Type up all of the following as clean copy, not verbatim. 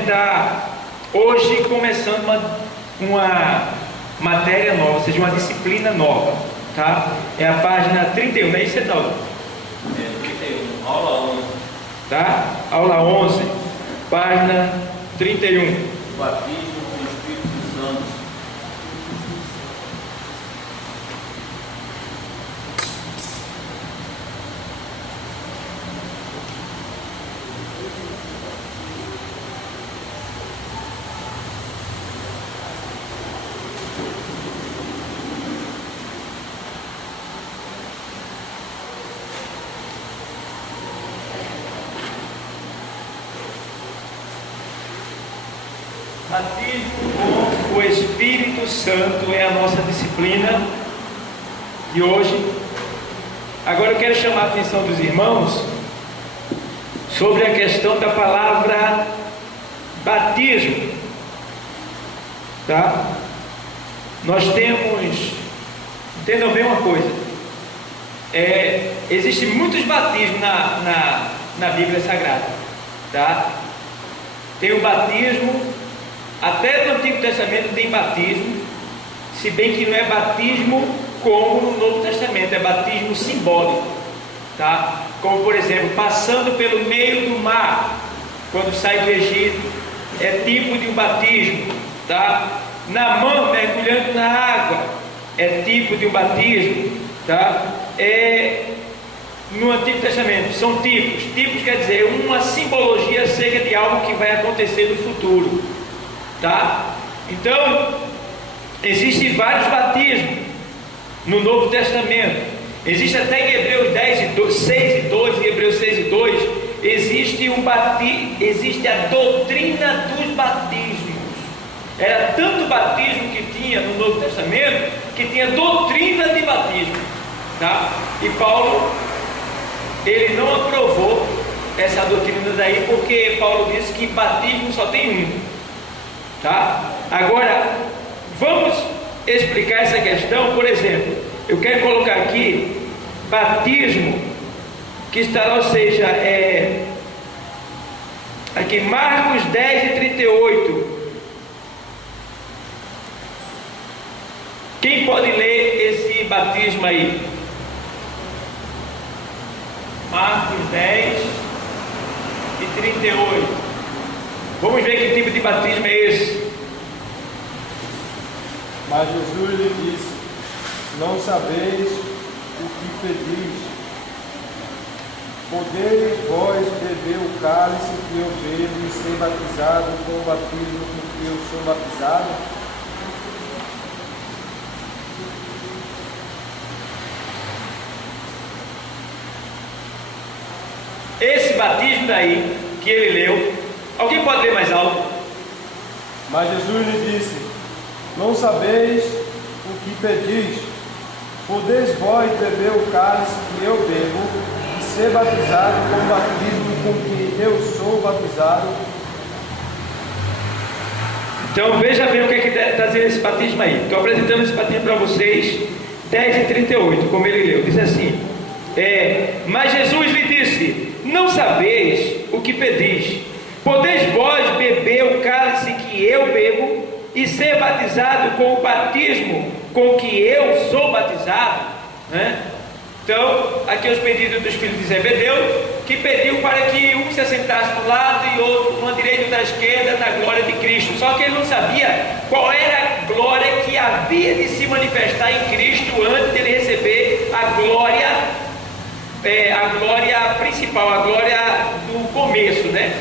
estar hoje começando uma matéria nova, ou seja, uma disciplina nova, tá? É a página 31, não é isso, Etaldo? É 31, aula 11. Tá? Aula 11, página 31. Batismo com o Espírito Santo. Batismo com o Espírito Santo é a nossa disciplina de hoje. Agora eu quero chamar a atenção dos irmãos sobre a questão da palavra batismo, tá? Nós temos, entendam bem uma coisa, existem muitos batismos na Bíblia Sagrada, tá? Tem o batismo, até no Antigo Testamento tem batismo, se bem que não é batismo como no Novo Testamento, é batismo simbólico, tá? Como por exemplo, passando pelo meio do mar, quando sai do Egito, é tipo de um batismo, tá? Na mão, mergulhando na água, é tipo de um batismo, tá? No Antigo Testamento, são tipos. Tipos quer dizer uma simbologia acerca de algo que vai acontecer no futuro, tá? Então, existem vários batismos no Novo Testamento. Existe até em Hebreus 6 e 2, em Hebreus 6 e 2, existe a doutrina dos batismos. Era tanto batismo que tinha no Novo Testamento, que tinha doutrina de batismo, tá? E Paulo, ele não aprovou essa doutrina daí, porque Paulo disse que batismo só tem um, tá? Agora, vamos explicar essa questão. Por exemplo, eu quero colocar aqui batismo que está lá, ou seja, aqui Marcos 10 e 38. Quem pode ler esse batismo aí? Marcos 10 e 38. Vamos ver que tipo de batismo é esse. Mas Jesus lhe disse: não sabeis o que pedis. Podeis vós beber o cálice que eu bebo e ser batizado com o batismo com que eu sou batizado? Esse batismo daí que ele leu, alguém pode ler mais alto? Mas Jesus lhe disse: não sabeis o que pedis. Podeis vós beber o cálice que eu bebo e ser batizado com o batismo com que eu sou batizado? Então veja bem o que está dizendo esse batismo aí. Estou apresentando esse batismo para vocês, 10 e 38, como ele leu. Diz assim: mas Jesus lhe disse: não sabeis o que pedis. Podeis vós beber o cálice que eu bebo e ser batizado com o batismo com que eu sou batizado, né? Então, aqui os pedidos dos filhos de Zebedeu, que pediu para que um se assentasse do lado e outro, uma direita e outra à esquerda, na glória de Cristo. Só que ele não sabia qual era a glória que havia de se manifestar em Cristo antes de ele receber a glória principal, a glória do começo, né?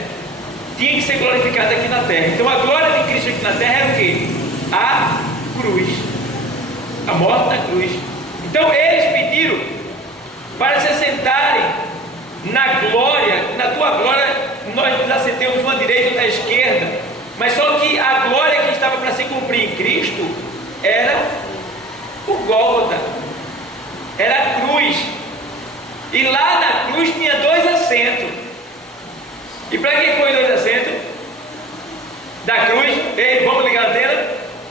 Tinha que ser glorificada aqui na terra. Então a glória de Cristo aqui na terra era o quê? A cruz, a morte na cruz. Então eles pediram para se assentarem na glória. Na tua glória nós nos assentemos uma direita e outra à esquerda. Mas só que a glória que estava para se cumprir em Cristo era o Gólgota, era a cruz. E lá na cruz tinha 2 assentos. E para que foi 2 assentos? Da cruz. Ei, vamos ligar a antena?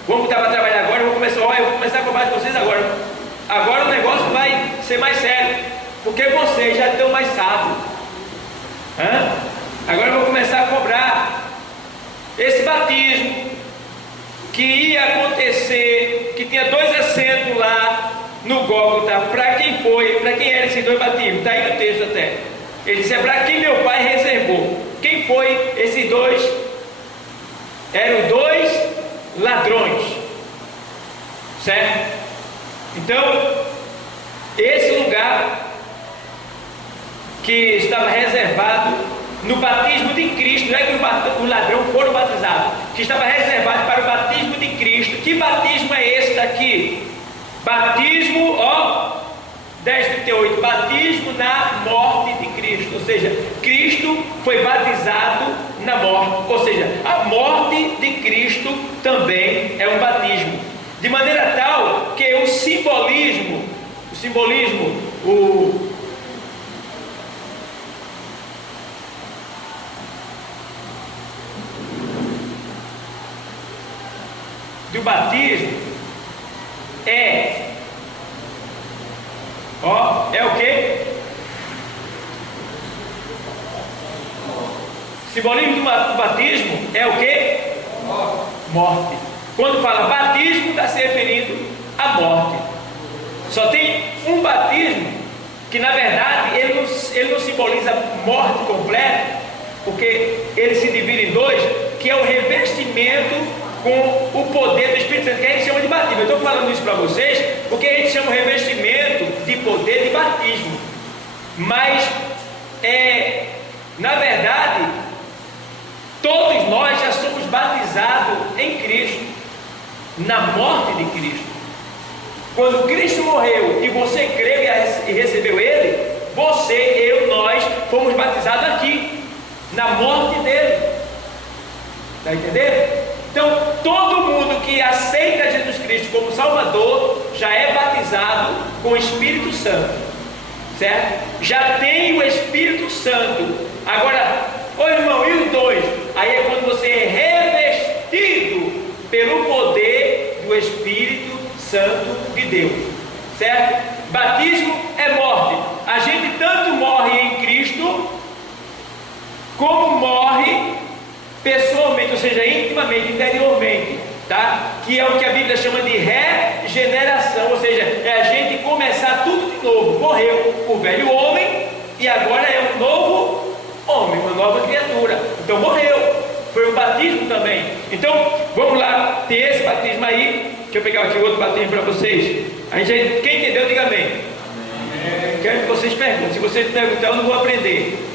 Vamos botar para trabalhar agora. Eu vou começar a cobrar de vocês agora. Agora o negócio vai ser mais sério, porque vocês já estão mais sábios. Agora eu vou começar a cobrar. esse batismo que ia acontecer, que tinha 2 assentos lá no Gólgota, para quem foi, para quem eram esses 2 batismos? Está aí no texto até. Ele disse: é para quem meu pai reservou. Quem foi esses 2? Eram 2 ladrões, certo? Então, esse lugar que estava reservado no batismo de Cristo, não é que os ladrões foram batizados, que estava reservado para o batismo de Cristo. Que batismo é esse daqui? Batismo, 10:38, batismo na morte de Cristo, ou seja, Cristo foi batizado na morte, ou seja, a morte de Cristo também é um batismo, de maneira tal que o simbolismo, do batismo é o que? Simbolismo do batismo é o que? Morte. Quando fala batismo, está se referindo à morte. Só tem um batismo que, na verdade, ele não simboliza morte completa, porque ele se divide em 2, que é o revestimento com o poder do Espírito Santo, que a gente chama de batismo. Eu estou falando isso para vocês porque a gente chama o revestimento de poder de batismo, mas na verdade todos nós já somos batizados em Cristo, na morte de Cristo. Quando Cristo morreu e você creu e recebeu Ele, nós fomos batizados aqui, na morte dele. Está entendendo? Então, todo mundo que aceita Jesus Cristo como Salvador já é batizado com o Espírito Santo, certo? Já tem o Espírito Santo. Agora, irmão, e os 2? Aí é quando você é revestido pelo poder do Espírito Santo de Deus, certo? Batismo é morte. A gente tanto morre em Cristo, como morre pessoalmente, ou seja, intimamente, interiormente, tá? Que é o que a Bíblia chama de regeneração, ou seja, é a gente começar tudo de novo. Morreu o velho homem e agora é um novo homem, uma nova criatura. Então morreu, foi um batismo também. Então vamos lá, tem esse batismo aí. Deixa eu pegar aqui outro batismo para vocês. Quem entendeu, diga amém. Amém. Quero que vocês perguntem. Se vocês perguntar, eu não vou aprender,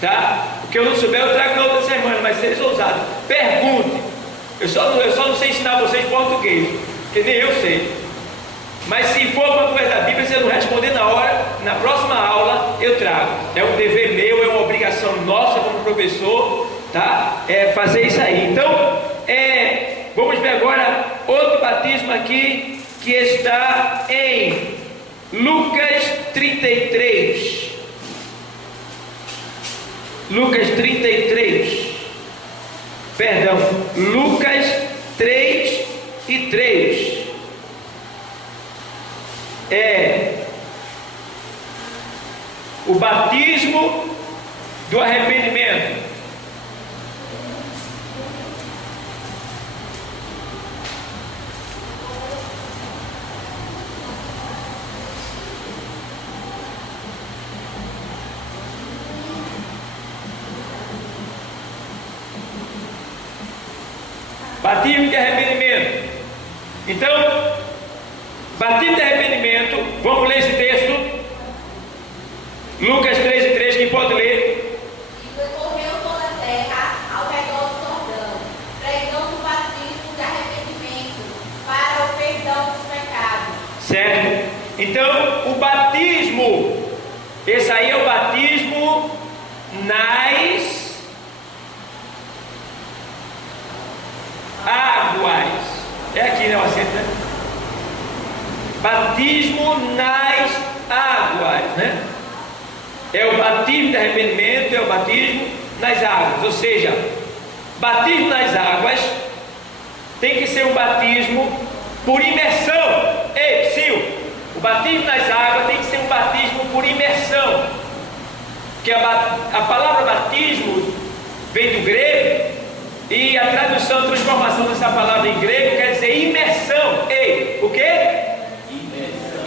tá? O que eu não souber, eu trago na outra semana, mas seja ousado, pergunte. Eu só não sei ensinar vocês português, porque nem eu sei. Mas se for alguma coisa da Bíblia, se eu não responder na hora, na próxima aula eu trago. É um dever meu, é uma obrigação nossa como professor, tá? Fazer isso aí. Então, vamos ver agora outro batismo aqui, que está em Lucas 33. Lucas 3:3. O batismo do arrependimento. Batismo de arrependimento. Então, batismo de arrependimento, vamos ler esse texto. Lucas 3:3, quem pode ler? E percorreu toda a terra ao redor do Jordão, pregando o batismo de arrependimento para o perdão dos pecados. Certo? Então, o batismo, esse aí é o batismo nas águas. É aqui, né, o acento, né? Batismo nas águas, né? É o batismo de arrependimento, é o batismo nas águas. Ou seja, batismo nas águas tem que ser um batismo por imersão. Ei, Sil, o batismo nas águas tem que ser um batismo por imersão. Porque a palavra batismo vem do grego e a tradução tradução, transformação dessa palavra em grego quer dizer imersão. Ei, o quê?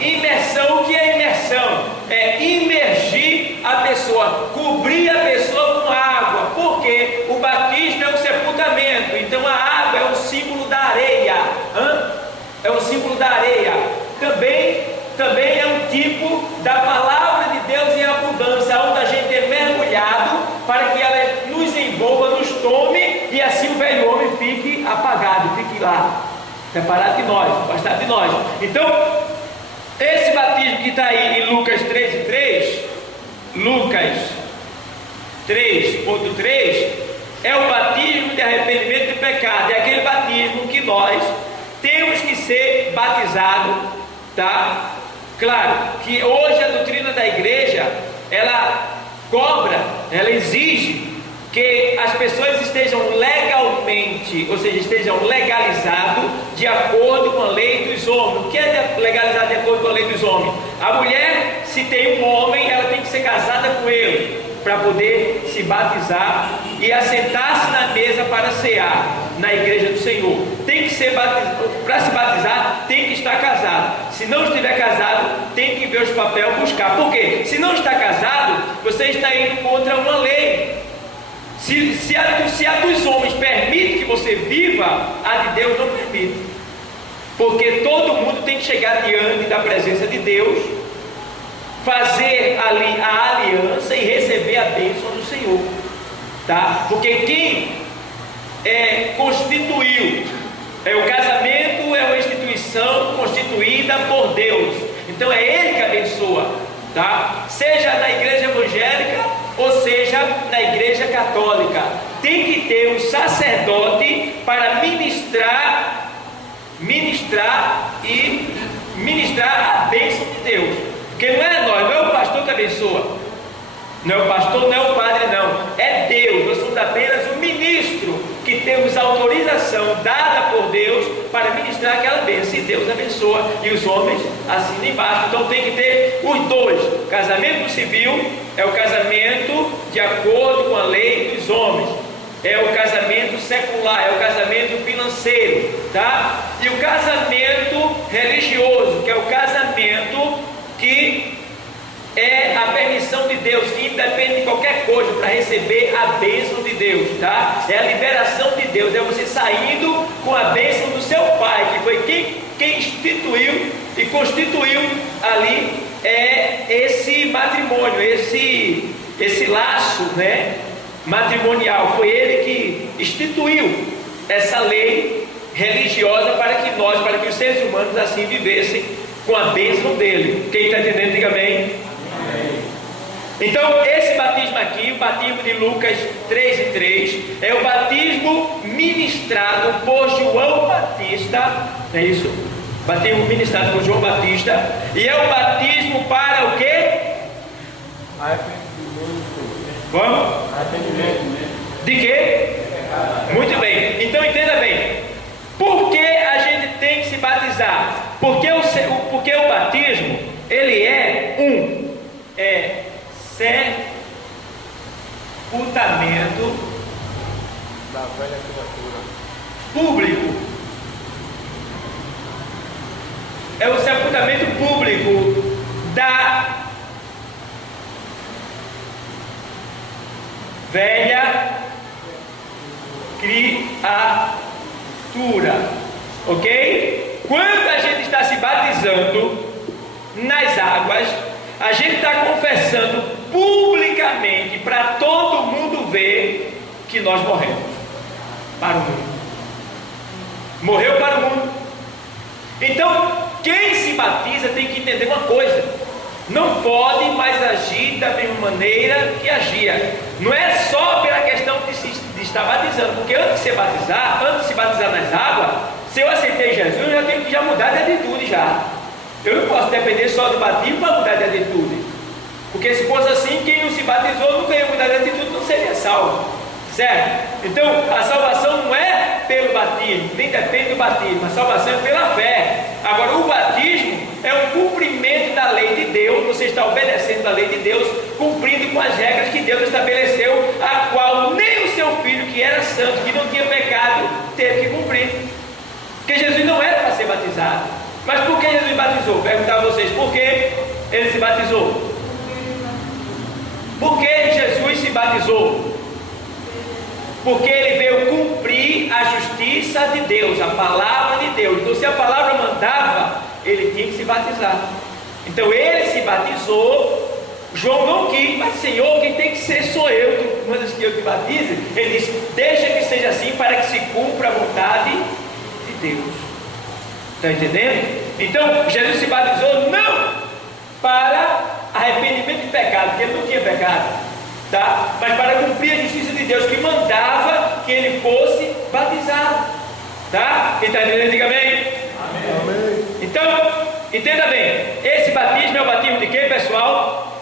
Imersão. O que é imersão? É imergir a pessoa, cobrir a pessoa com água, porque o batismo é um sepultamento, então a água é um símbolo da areia. É um símbolo da areia. Também é um tipo da palavra de Deus em abundância, onde a gente é mergulhado para que ela nos envolva, nos tome, e assim o velho homem fique apagado, fique lá, separado de nós, afastado de nós. Então, esse batismo que está aí em Lucas 3:3, Lucas 3:3, é o batismo de arrependimento de pecado. É aquele batismo que nós temos que ser batizados, tá? Claro que hoje a doutrina da igreja, ela cobra, ela exige que as pessoas estejam legalmente, ou seja, estejam legalizados de acordo com a lei dos homens. O que é legalizado de acordo com a lei dos homens? A mulher, se tem um homem, ela tem que ser casada com ele para poder se batizar e assentar-se na mesa para cear na igreja do Senhor. Tem que ser batizado, para se batizar tem que estar casado. Se não estiver casado, tem que ver os papéis, buscar. Por quê? Se não está casado, você está indo contra uma lei. Se a dos homens permite que você viva, a de Deus não permite. Porque todo mundo tem que chegar diante da presença de Deus, fazer ali a aliança e receber a bênção do Senhor, tá? Porque quem constituiu, o casamento é uma instituição constituída por Deus, então é Ele que abençoa, tá? Seja na igreja evangélica ou seja na igreja católica, tem que ter um sacerdote para ministrar a bênção de Deus. Porque não é nós, não é o pastor que abençoa, não é o pastor, não é o padre, não, é Deus. Nós somos apenas um ministro que temos autorização dada por Deus para ministrar aquela bênção, e Deus abençoa e os homens assinam embaixo. Então tem que ter os dois. Casamento civil é o casamento de acordo com a lei dos homens, é o casamento secular, é o casamento financeiro, tá? E o casamento religioso, que é o casamento que é a permissão de Deus, que independe de qualquer coisa para receber a bênção de Deus, tá? É a liberação de Deus, é você saindo com a bênção do seu pai, que foi quem instituiu e constituiu ali esse matrimônio, esse laço, né, matrimonial. Foi ele que instituiu essa lei religiosa para que os seres humanos assim vivessem com a bênção dele. Quem está entendendo, diga amém. Então esse batismo aqui, o batismo de Lucas 3:3, é o batismo ministrado por João Batista, não é isso? Batismo ministrado por João Batista, e é o batismo para o quê? Arrependimento. Vamos? Arrependimento. De quê? Muito bem, então entenda bem. Por que a gente tem que se batizar? Porque o batismo, ele é sepultamento Da velha criatura. público. É o sepultamento público da velha criatura, ok? Quando a gente está se batizando nas águas, a gente está confessando publicamente para todo mundo ver que nós morremos para o mundo. Morreu para o mundo. Então, quem se batiza tem que entender uma coisa: não pode mais agir da mesma maneira que agia. Não é só pela questão de estar batizando, porque antes de se batizar nas águas, se eu aceitei Jesus, eu já tenho que já mudar de atitude já. Eu não posso depender só do batismo para mudar de atitude, porque se fosse assim, quem não se batizou nunca ia mudar de atitude, não seria salvo, certo? Então a salvação não é pelo batismo, nem depende do batismo, a salvação é pela fé. Agora o batismo é um cumprimento da lei de Deus, você está obedecendo a lei de Deus, cumprindo com as regras que Deus estabeleceu, a qual nem o seu filho, que era santo, que não tinha pecado, perguntar a vocês, por que ele se batizou? Por que Jesus se batizou? Porque ele veio cumprir a justiça de Deus, a palavra de Deus. Então, se a palavra mandava, ele tinha que se batizar. Então, ele se batizou. João não quis, mas Senhor, quem tem que ser sou eu. Tu mandas que eu te batize? Ele disse: deixa que seja assim, para que se cumpra a vontade de Deus. Está entendendo? Então, Jesus se batizou não para arrependimento de pecado, porque ele não tinha pecado, tá? Mas para cumprir a justiça de Deus, que mandava que ele fosse batizado, tá? Quem está entendendo, diga amém. Amém. Então, entenda bem, esse batismo é o batismo de quem, pessoal?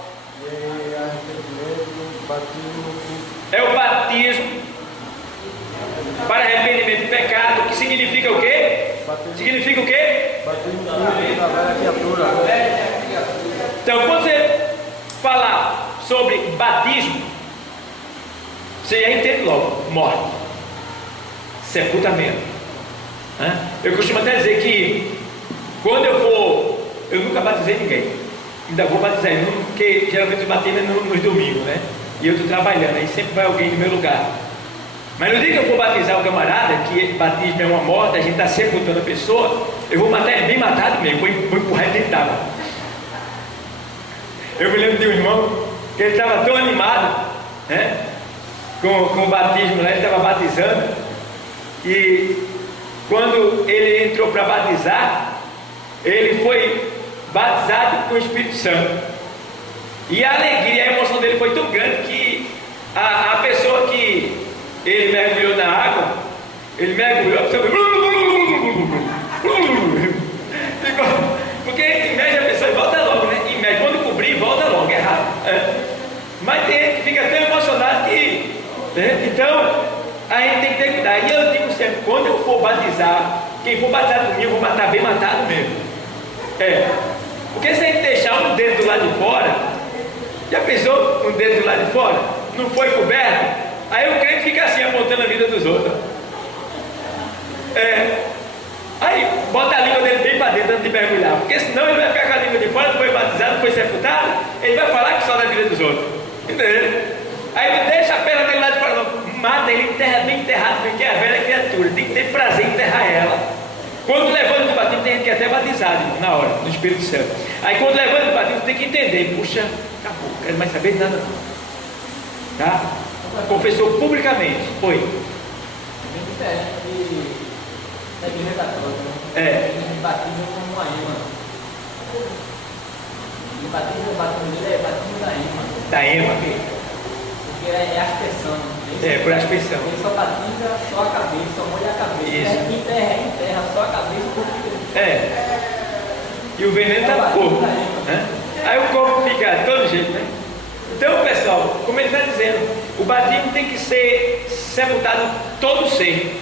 É o batismo para arrependimento de pecado, que significa o quê? Significa o quê? Batismo da velha criatura. Então, quando você falar sobre batismo, você já entende logo: morte, sepultamento. Eu costumo até dizer que quando eu nunca batizei ninguém, ainda vou batizar, porque geralmente eu batismo nos domingos, né? E eu estou trabalhando, aí sempre vai alguém no meu lugar. Mas no dia que eu for batizar o camarada, que batismo é uma morte, a gente está sepultando a pessoa, eu vou matar ele bem matado mesmo, vou empurrar ele dentro d'água. Eu me lembro de um irmão que ele estava tão animado, né, com o batismo, né, ele estava batizando, e quando ele entrou para batizar, ele foi batizado com o Espírito Santo. E a alegria, a emoção dele foi tão grande que a pessoa que ele mergulhou na água, ele mergulhou, a pessoa porque imerge a pessoa e volta logo, né? Imerge, quando cobrir, volta logo, é rápido. Mas tem gente que fica tão emocionado que, né? Então a gente tem que ter cuidado. E eu digo sempre: quando eu for batizar, quem for batizar comigo, eu vou matar bem matado mesmo. Porque se a gente deixar um dedo do lado de fora, já pensou um dedo do lado de fora? Não foi coberto? Aí o crente fica assim, apontando a vida dos outros. Aí bota a língua dele bem para dentro antes de mergulhar, porque senão ele vai ficar com a língua de fora, não foi batizado, não foi sepultado, ele vai falar que só da vida dos outros. Entendeu? Aí não deixa a perna dele lá de fora, não. Mata ele, enterra bem enterrado, porque é a velha criatura, tem que ter prazer em enterrar ela. Quando levanta do batismo, tem gente que é até batizado na hora, no Espírito Santo. Aí quando levanta do batismo, tem que entender: puxa, acabou, não quero mais saber de nada não. Tá? Confessou publicamente. Foi. É bem diferente da igreja católica, né? É. Eles batizam como uma ímã. E o batismo dele é batismo da ímã. Da ímã. Porque é aspersão. Por aspersão. Ele só batiza só a cabeça, só molha a cabeça. Isso. Enterra só a cabeça, o corpo fica. E o veneno está no corpo, né? Aí o corpo fica de todo jeito, né? Então, pessoal, como ele está dizendo, o batismo tem que ser sepultado todo ser,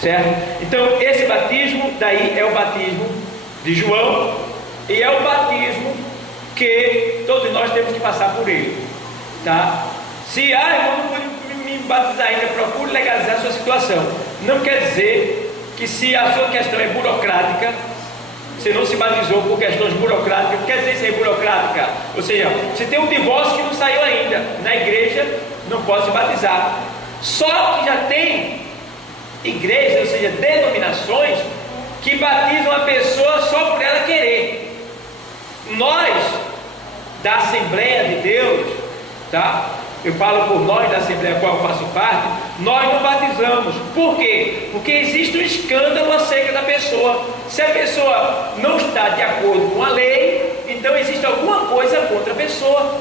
certo? Então, esse batismo daí é o batismo de João, e é o batismo que todos nós temos que passar por ele, tá? Se eu não pude me batizar ainda, procure legalizar a sua situação. Não quer dizer que, se a sua questão é burocrática, você não se batizou por questões burocráticas. Quer dizer ser burocrática? Ou seja, se tem um divórcio que não saiu ainda na igreja, não pode se batizar. Só que já tem igrejas, ou seja, denominações, que batizam a pessoa só por ela querer. Nós, da Assembleia de Deus, tá? Eu falo por nós da Assembleia a qual eu faço parte, nós não batizamos. Por quê? Porque existe um escândalo acerca da pessoa. Se a pessoa não está de acordo com a lei, então existe alguma coisa contra a pessoa.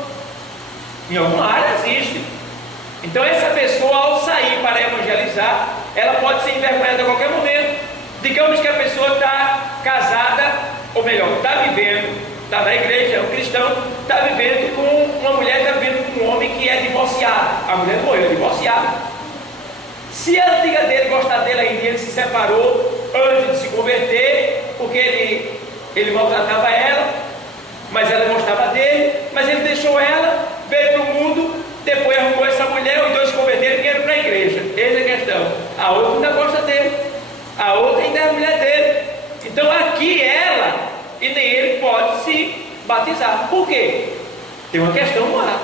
Em alguma área existe. Então essa pessoa, ao sair para evangelizar, ela pode ser envergonhada a qualquer momento. Digamos que a pessoa está casada, ou melhor, está vivendo, está na igreja, é um cristão, está vivendo com uma mulher, está vivendo com um homem que é divorciado. A mulher morreu, é divorciada. Se a antiga dele gostar dele ainda, ele se separou antes de se converter, porque ele maltratava ela, mas ela gostava dele, mas ele deixou ela, veio para o mundo, depois arrumou essa mulher, os dois se converteram e vieram para a igreja. Essa é a questão. A outra ainda gosta dele, a outra ainda é a mulher dele. Então aqui ela e nem ele pode se batizar. Por quê? Tem uma questão moral.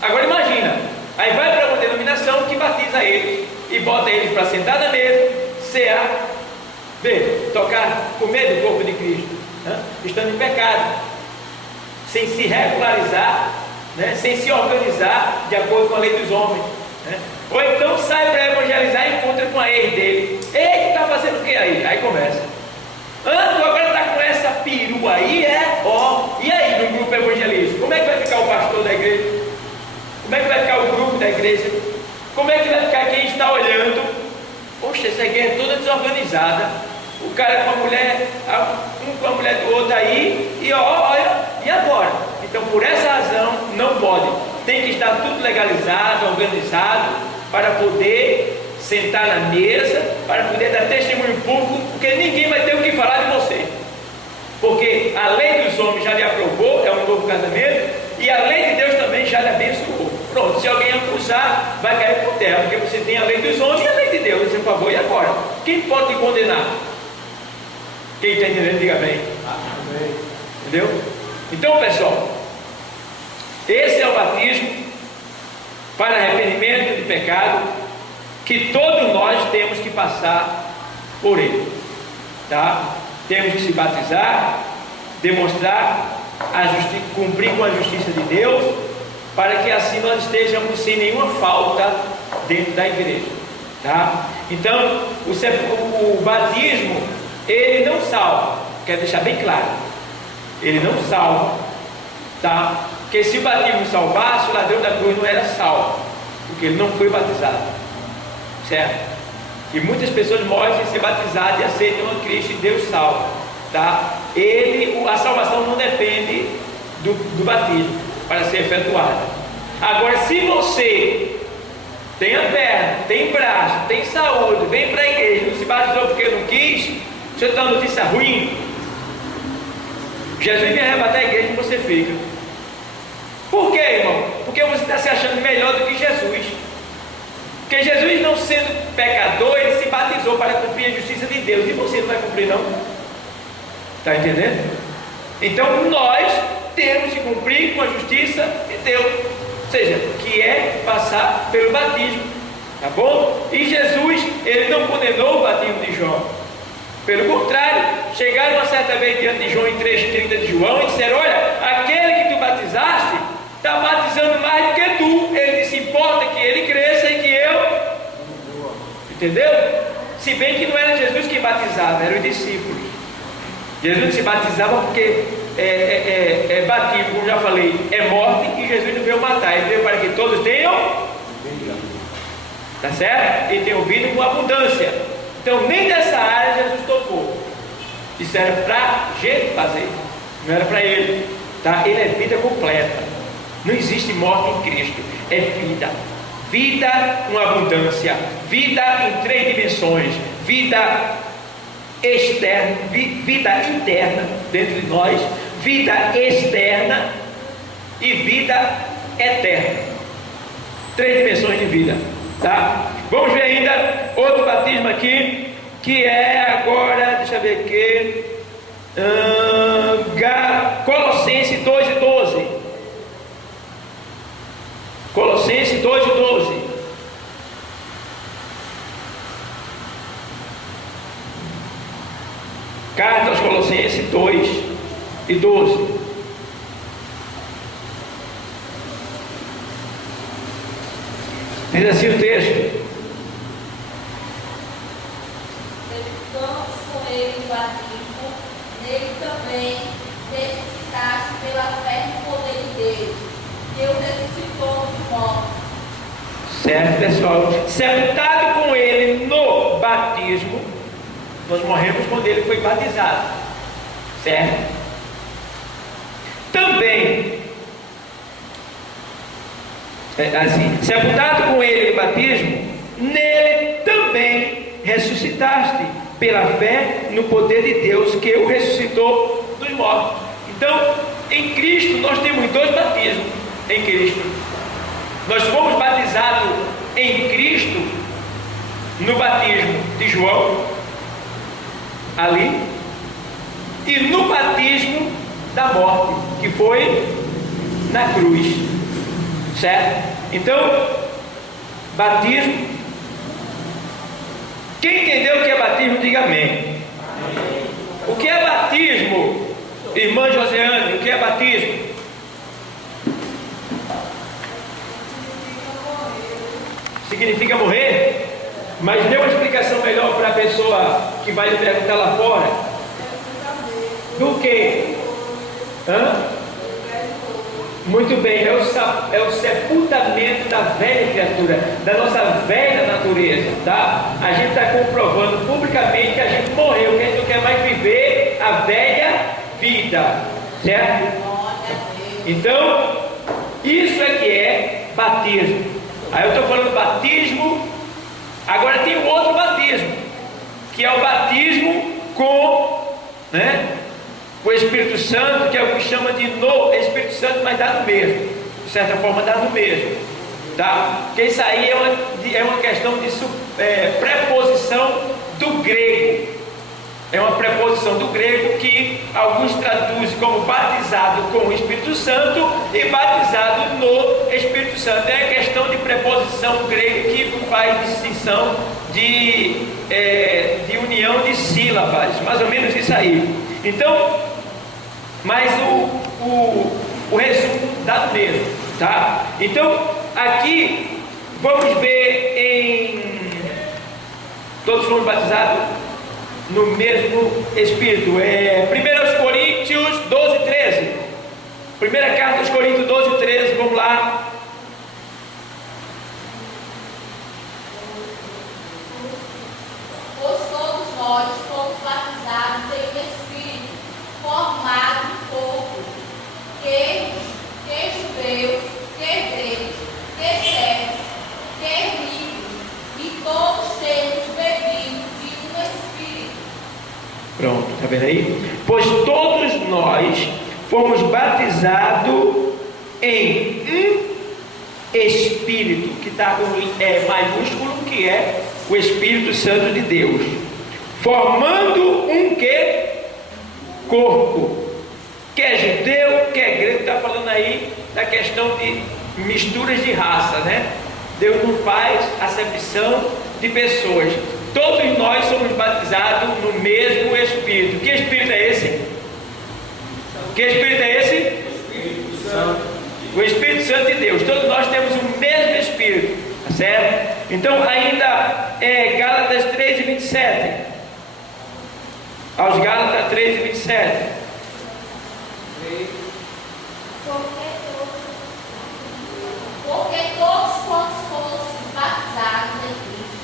Agora imagina, aí vai para uma denominação que batiza eles e bota eles para sentar na mesa, cear, ver, tocar, comer do corpo de Cristo, né? Estando em pecado, sem se regularizar, né? Sem se organizar de acordo com a lei dos homens, né? Ou então sai para evangelizar e encontra com a ex dele. Ei, tu está fazendo o que aí? Aí conversa. Tu agora está com essa perua aí, e aí no grupo evangelístico? Como é que vai ficar o pastor da igreja? Como é que vai ficar o grupo da igreja? Como é que vai ficar quem está olhando? Poxa, essa igreja é toda desorganizada. O cara com a mulher, um com a mulher do outro aí, e olha, e agora? Então, por essa razão, não pode. Tem que estar tudo legalizado, organizado, para poder sentar na mesa, para poder dar testemunho público, porque ninguém vai ter o que falar de você. Porque a lei dos homens já lhe aprovou, é um novo casamento, e a lei de Deus também já lhe abençoou. Pronto, se alguém acusar, vai cair por terra, porque você tem a lei dos homens e a lei de Deus, por favor, e agora? Quem pode te condenar? Quem está entendendo, diga bem. Amém. Entendeu? Então, pessoal, esse é o batismo para arrependimento de pecado, que todos nós temos que passar por ele, tá? Temos que se batizar, demonstrar cumprir com a justiça de Deus, para que assim nós estejamos sem nenhuma falta dentro da igreja, tá? Então, o batismo, ele não salva, quero deixar bem claro, ele não salva, tá? Porque se o batismo salvasse, o ladrão da cruz não era salvo, porque ele não foi batizado, certo? E muitas pessoas morrem sem ser batizadas e aceitam a Cristo e Deus salva, tá? A salvação não depende do batismo para ser efetuada. Agora, se você tem a perna, tem braço, tem saúde, vem para a igreja, não se batizou porque não quis, você tem uma notícia ruim. Jesus vem arrebatar a igreja e você fica. Por quê, irmão? Porque você está se achando melhor do que Jesus. Porque Jesus, não sendo pecador, ele se batizou para cumprir a justiça de Deus. E você não vai cumprir, não? Está entendendo? Então nós temos que cumprir com a justiça de Deus, ou seja, que é passar pelo batismo, tá bom? E Jesus, ele não condenou o batismo de João, pelo contrário, chegaram uma certa vez diante de João, em 3,30 de João, e disseram: olha, aquele que tu batizaste está batizando mais do que tu. Ele disse: importa que ele cresça e que eu, entendeu? Se bem que não era Jesus quem batizava, eram os discípulos. Jesus se batizava porque batismo, como já falei, é morte, e Jesus não veio matar, ele veio para que todos tenham, tá certo? E tenham vida com abundância. Então nem dessa área Jesus tocou. Isso era para gente fazer, não era para ele, tá? Ele é vida completa, não existe morte em Cristo, é vida, vida com abundância, vida em 3 dimensões, vida externa, vida interna dentro de nós, vida externa e vida eterna. 3 dimensões de vida, tá? Vamos ver ainda outro batismo aqui, que é agora, deixa eu ver aqui, Colossenses 2:12. Colossenses 2:12. Carta aos Colossenses 2:12. Diz assim o texto: Sepultamos com ele no batismo, nele também ressuscitaste pela fé no poder de Deus, que o ressuscitou dos mortos. Certo, pessoal? Sepultado com ele no batismo, nós morremos quando ele foi batizado, certo? Também, assim, sepultado com ele no batismo, nele também ressuscitaste pela fé no poder de Deus, que o ressuscitou dos mortos. Então, em Cristo nós temos 2 batismos. Em Cristo nós fomos batizados em Cristo no batismo de João, ali, e no batismo da morte, que foi na cruz, certo? Então, batismo. Quem entendeu o que é batismo, diga amém. O que é batismo, irmã Josiane? O que é batismo? Significa morrer? Mas dê uma explicação melhor para a pessoa que vai lhe perguntar lá fora. Do que? Muito bem, é o sepultamento da velha criatura, da nossa velha natureza, tá? A gente está comprovando publicamente que a gente morreu, que a gente não quer mais viver a velha vida, certo? Então, isso é que é batismo. Aí eu estou falando batismo. Agora tem um outro batismo, que é o batismo com, o Espírito Santo, que alguns chamam de no Espírito Santo, mas dá no mesmo, de certa forma dá no mesmo, tá? Porque isso aí é uma questão de preposição do grego. É uma preposição do grego que alguns traduzem como batizado com o Espírito Santo e batizado no Espírito Santo. É a questão de preposição grega que faz distinção de união de sílabas, mais ou menos isso aí. Então, mas o resumo dá no mesmo, tá? Então, aqui vamos ver todos fomos batizados no mesmo Espírito. 1 Coríntios 12, 13. Primeira carta aos Coríntios 12, 13. Vamos lá. Pois todos nós fomos batizados em um Espírito, formado um corpo, que judeus, que gregos, que servos, que livres, e todos temos bebido de um Espírito. Pronto, tá vendo aí? Pois todos nós fomos batizados em um Espírito, que está com maiúsculo, que é o Espírito Santo de Deus, formando um que? Corpo, que é judeu, que é grego. Está falando aí da questão de misturas de raça, né? Deus não faz acepção de pessoas. Todos nós somos batizados no mesmo Espírito. Que Espírito é esse? Que Espírito é esse? Espírito Santo. O Espírito Santo de Deus. Todos nós temos o mesmo Espírito, tá certo? Então ainda Gálatas 3 e 27. Aos Gálatas 3 e 27. Porque todos quantos fostes batizados em Cristo,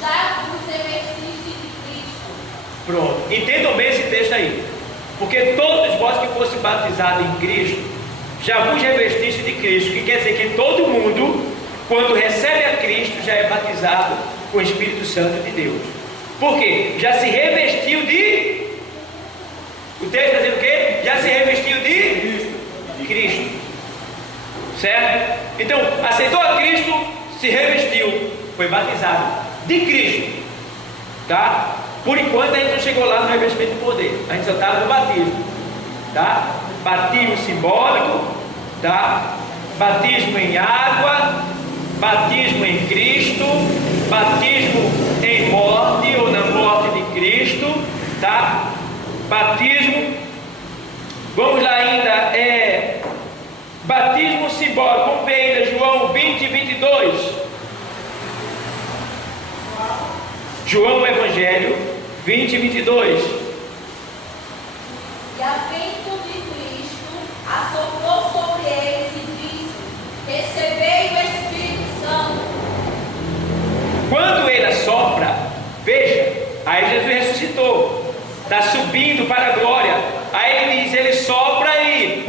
já vos revestiste de Cristo. Pronto, entendam bem esse texto aí. Porque todos vós que fossem batizados em Cristo, já vos revestiste de Cristo. Que quer dizer que todo mundo, quando recebe a Cristo, já é batizado com o Espírito Santo de Deus. Por quê? Já se revestiu de... O texto está dizendo o quê? Já se revestiu de Cristo. Certo? Então, aceitou a Cristo, se revestiu, foi batizado de Cristo. Tá? Por enquanto a gente não chegou lá no revestimento de poder. A gente só está no batismo. Tá? Batismo simbólico, tá? Batismo em água, batismo em Cristo, batismo em morte ou na morte de Cristo, tá? Batismo, vamos lá ainda, batismo simbólico. Vamos ver ainda João 20 e 22. João Evangelho 20 e 22. E a vento de Cristo assoprou sobre eles e disse: recebei o Espírito Santo. Quando ele assopra, veja, aí Jesus ressuscitou, está subindo para a glória. Aí ele diz, ele sopra e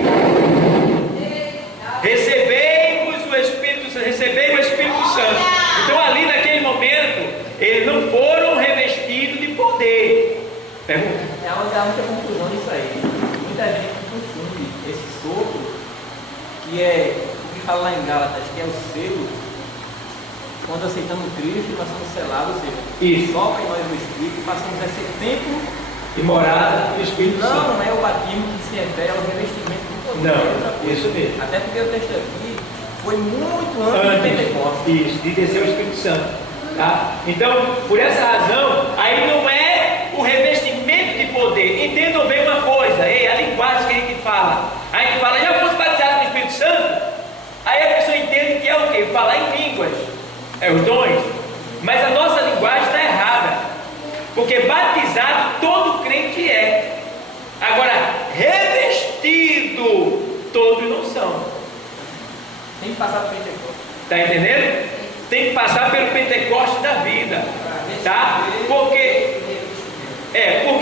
recebei-vos o Espírito Santo, recebei o Espírito Santo. Então ali naquele momento, eles não foram revestidos de poder. Pergunta. Há muita confusão nisso aí. Muita gente confunde esse sopro, que é o que fala lá em Gálatas, que é o selo. Quando aceitamos Cristo, nós somos selados, ou seja, Isso. sopra em nós o Espírito, passamos a ser templo E morada do Espírito Santo. Não é o batismo que se refere ao revestimento do poder. Não, é outra coisa. isso mesmo. Até porque o texto aqui foi muito antes do Pentecostes. Isso, de descer o Espírito Santo. Tá? Então, por essa razão, aí não é o revestimento de poder. Entendam bem uma coisa, ei, a linguagem que a gente fala. A gente fala, já fosse batizado no Espírito Santo? Aí a pessoa entende que é o quê? Falar em línguas. É os dons. Mas a nossa linguagem está errada. Porque batizado todo crente é. Agora, revestido, todos não são. Tem que passar pelo Pentecostes. Está entendendo? Tem que passar pelo Pentecoste da vida. Tá? Porque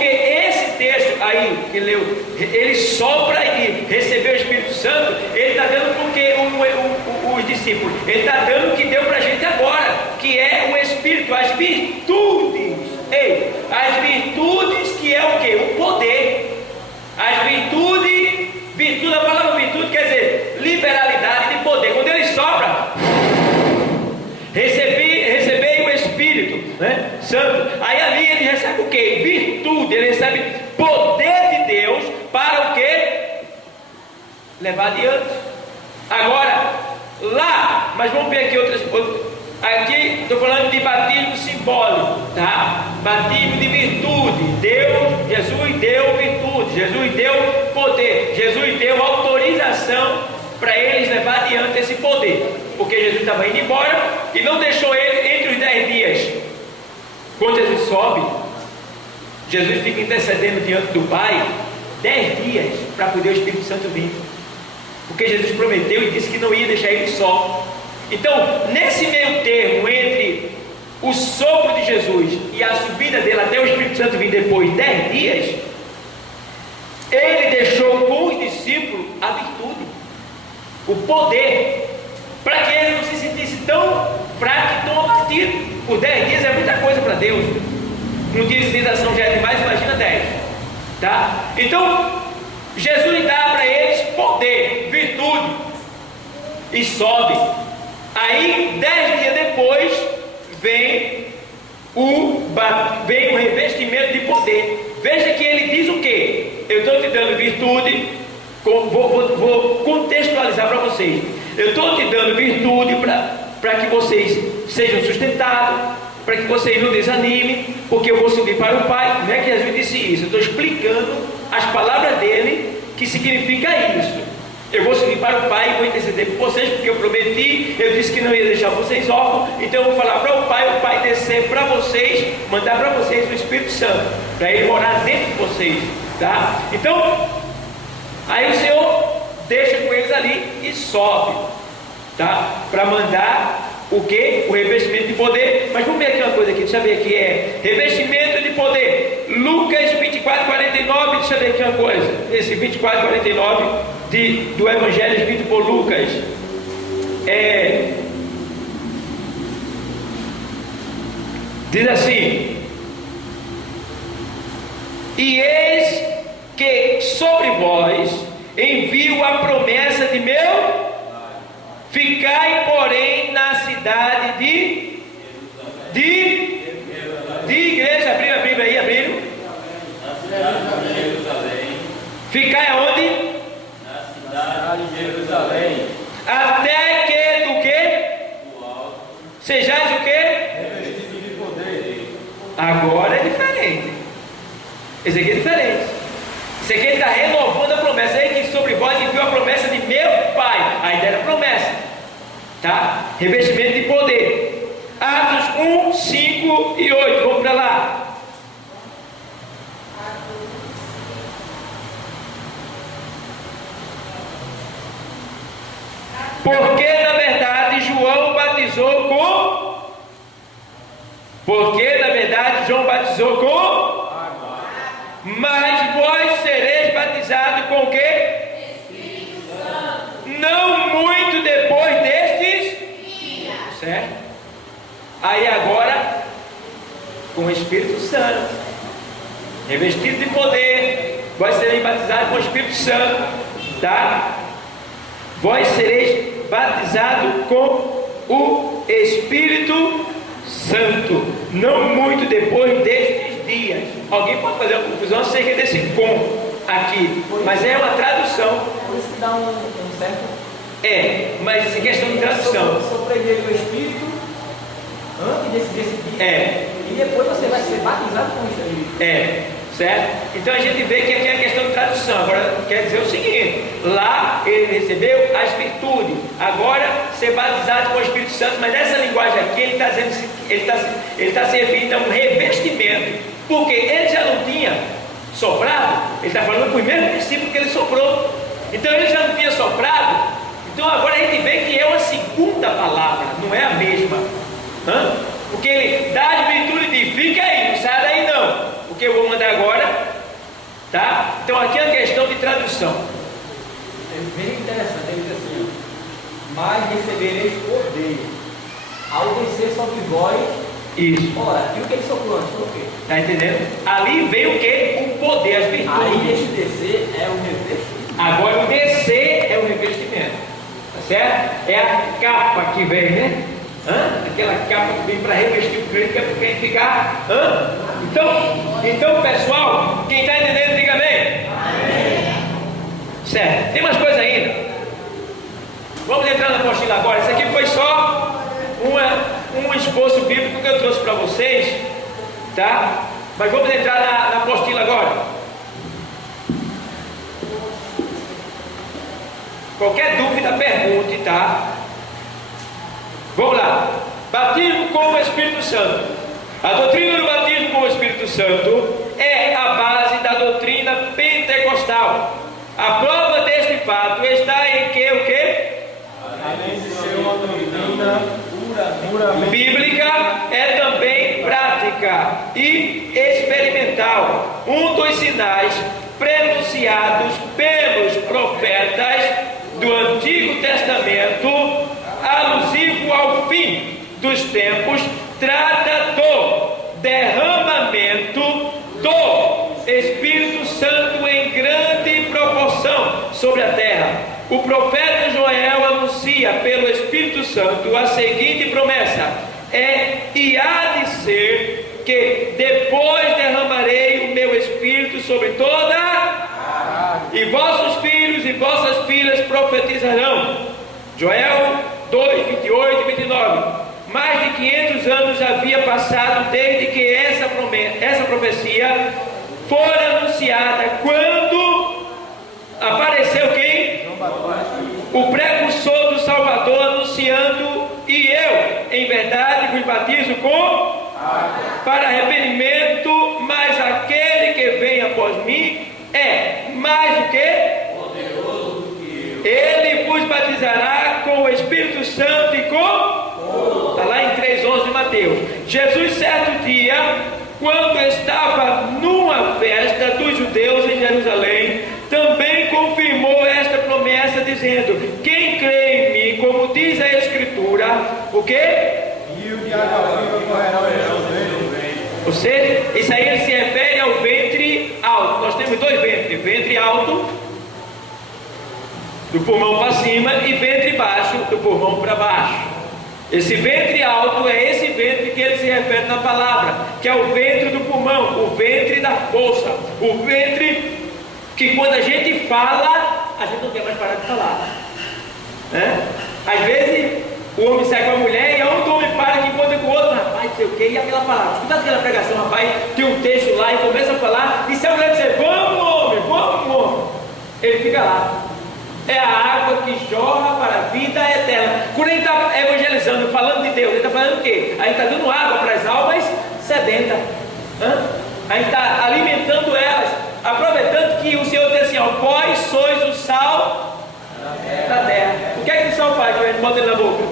esse texto aí que leu, ele sopra e recebeu o Espírito Santo, ele está dando porque os discípulos, ele está dando o que deu para a gente agora, que é o Espírito, as virtudes. Ei, as virtudes que é o que? O poder. As virtudes, a palavra virtude quer dizer liberalidade de poder. Quando ele sopra, recebei o Espírito, né, Santo. Aí ali ele recebe o que? Virtude. Ele recebe poder de Deus para o que? Levar adiante. Agora, lá, mas vamos ver aqui outras. Aqui estou falando de batismo simbólico, tá? Batismo de virtude. Jesus deu virtude, Jesus deu poder, Jesus deu autorização para eles levar adiante esse poder, porque Jesus estava indo embora e não deixou ele entre os 10 dias. Quando Jesus sobe, Jesus fica intercedendo diante do Pai 10 dias para poder o Espírito Santo vir, porque Jesus prometeu e disse que não ia deixar ele só. Então, nesse meio termo entre o sopro de Jesus e a subida dele até o Espírito Santo vir depois 10 dias, ele deixou com os discípulos a virtude, o poder, para que ele não se sentisse tão fraco e tão abatido. Por 10 dias é muita coisa para Deus. Um dia de visitação já é demais, imagina 10. Tá? Então, Jesus dá para eles poder, virtude, e sobe. Aí, 10 dias depois, vem o revestimento de poder. Veja que ele diz o quê? Eu estou te dando virtude, vou contextualizar para vocês. Eu estou te dando virtude para que vocês sejam sustentados, para que vocês não desanimem, porque eu vou subir para o Pai. Não é que Jesus disse isso, eu estou explicando as palavras dele, que significa isso. Eu vou subir para o Pai e vou interceder por vocês, porque eu prometi, eu disse que não ia deixar vocês órfãos, então eu vou falar para o Pai descer para vocês, mandar para vocês o Espírito Santo, para ele morar dentro de vocês, tá? Então, aí o Senhor deixa com eles ali e sobe, tá? Para mandar o que? O revestimento de poder. Mas vamos ver aqui uma coisa aqui, deixa eu ver aqui, é revestimento de poder, Lucas 24, 49, deixa eu ver aqui uma coisa, esse 24, 49 do Evangelho escrito por Lucas, diz assim: e eis que sobre vós envio a promessa de meu, ficai porém na cidade de igreja. Abriram a Bíblia aí, abriram? Na cidade de Jerusalém. Ficai aonde? Na cidade de Jerusalém. Até que do que? Do alto. Sejais o que? Revestido de poder. Agora é diferente. Esse aqui é diferente. Esse aqui ele está renovando a promessa. Aí que sobre vós enviou a promessa de meu Pai. A ideia era promessa, tá? Revestimento de poder. Atos 1, 5 e 8. Vamos para lá. Porque na verdade João batizou com mas vós sereis batizados com o quê? Espírito Santo. Não muito depois destes Dias. certo? Aí agora com o Espírito Santo, revestido de poder, vós sereis batizados com o Espírito Santo, tá? Vós sereis batizados com o Espírito Santo, não muito depois destes dias. Elias. Alguém pode fazer uma confusão acerca desse com aqui, mas é uma tradução. Por isso que dá um certo. Mas é questão de tradução. Sobre ele o Espírito antes desse dia. E depois você vai ser batizado com o Espírito. Certo? Então a gente vê que aqui é questão de tradução. Agora quer dizer o seguinte: lá ele recebeu as virtudes, agora ser batizado com o Espírito Santo, mas nessa linguagem aqui ele está dizendo, ele está se referindo a um revestimento, porque ele já não tinha soprado, ele está falando do primeiro princípio que ele soprou, então ele já não tinha soprado, então agora a gente vê que é uma segunda palavra, não é a mesma. Porque ele dá as virtudes e diz: fica aí, não sai daí não, porque eu vou mandar agora, tá? Então aqui é uma questão de tradução. É bem interessante, ele diz assim: mas recebereis poder ao descer sobre vós. Isso. Ora, e o que ele soprou antes? Foi o quê? Tá entendendo? Ali veio o quê? O poder, as virtudes. Aí esse descer é o revestimento. Agora o descer é o revestimento, tá certo? É a capa que vem, né? Aquela capa que vem para revestir o crente, que é para o crente ficar. Então, pessoal, quem está entendendo, diga amém. Certo, tem mais coisa ainda. Vamos entrar na apostila agora. Isso aqui foi só um esboço bíblico que eu trouxe para vocês, tá? Mas vamos entrar na apostila agora. Qualquer dúvida, pergunte, tá? Vamos lá. Batismo com o Espírito Santo. A doutrina do batismo com o Espírito Santo é a base da doutrina pentecostal. A prova deste fato está em que o quê? Além de ser uma doutrina puramente Bíblica, é também prática e experimental. Um dos sinais prenunciados pelos profetas do Antigo Testamento, alusivo ao fim dos tempos, trata do derramamento do Espírito Santo em grande proporção sobre a terra. O profeta Joel anuncia pelo Espírito Santo a seguinte promessa: e há de ser que depois derramarei o meu Espírito sobre toda, e vossos filhos e vossas filhas profetizarão. Joel 2, 28 e 29. Mais de 500 anos havia passado desde que essa profecia fora anunciada, quando apareceu quem? O precursor do Salvador anunciando: e eu, em verdade, vos batizo com para arrependimento, mas aquele que vem após mim é mais do que poderoso do que eu. Ele vos batizará com o Espírito Santo e com... Está lá em 3,11 de Mateus. Jesus, certo dia, quando estava numa festa dos judeus em Jerusalém, também confirmou esta promessa, dizendo: quem crê em mim, como diz a Escritura, o quê? rio de água viva correrá no seu ventre. Ou seja, isso aí ele se refere ao ventre alto. Nós temos dois ventres: ventre alto, do pulmão para cima, e ventre baixo, do pulmão para baixo. Esse ventre alto é esse ventre que ele se refere na palavra, que é o ventre do pulmão, o ventre da força, o ventre que quando a gente fala, a gente não quer mais parar de falar, né? Às vezes o homem sai com a mulher e a outro homem para que encontra com o outro, rapaz, não sei o que, e aquela palavra, escuta aquela pregação, rapaz, tem um texto lá e começa a falar, e se a mulher disser: vamos homem, ele fica lá. É a água que jorra para a vida eterna. Quando ele está evangelizando, falando de Deus, ele está falando o quê? A gente está dando água para as almas sedentas. A gente está alimentando elas, aproveitando que o Senhor diz assim: ó, vós sois o sal da terra. O que é que o sal faz quando a gente bota ele na boca?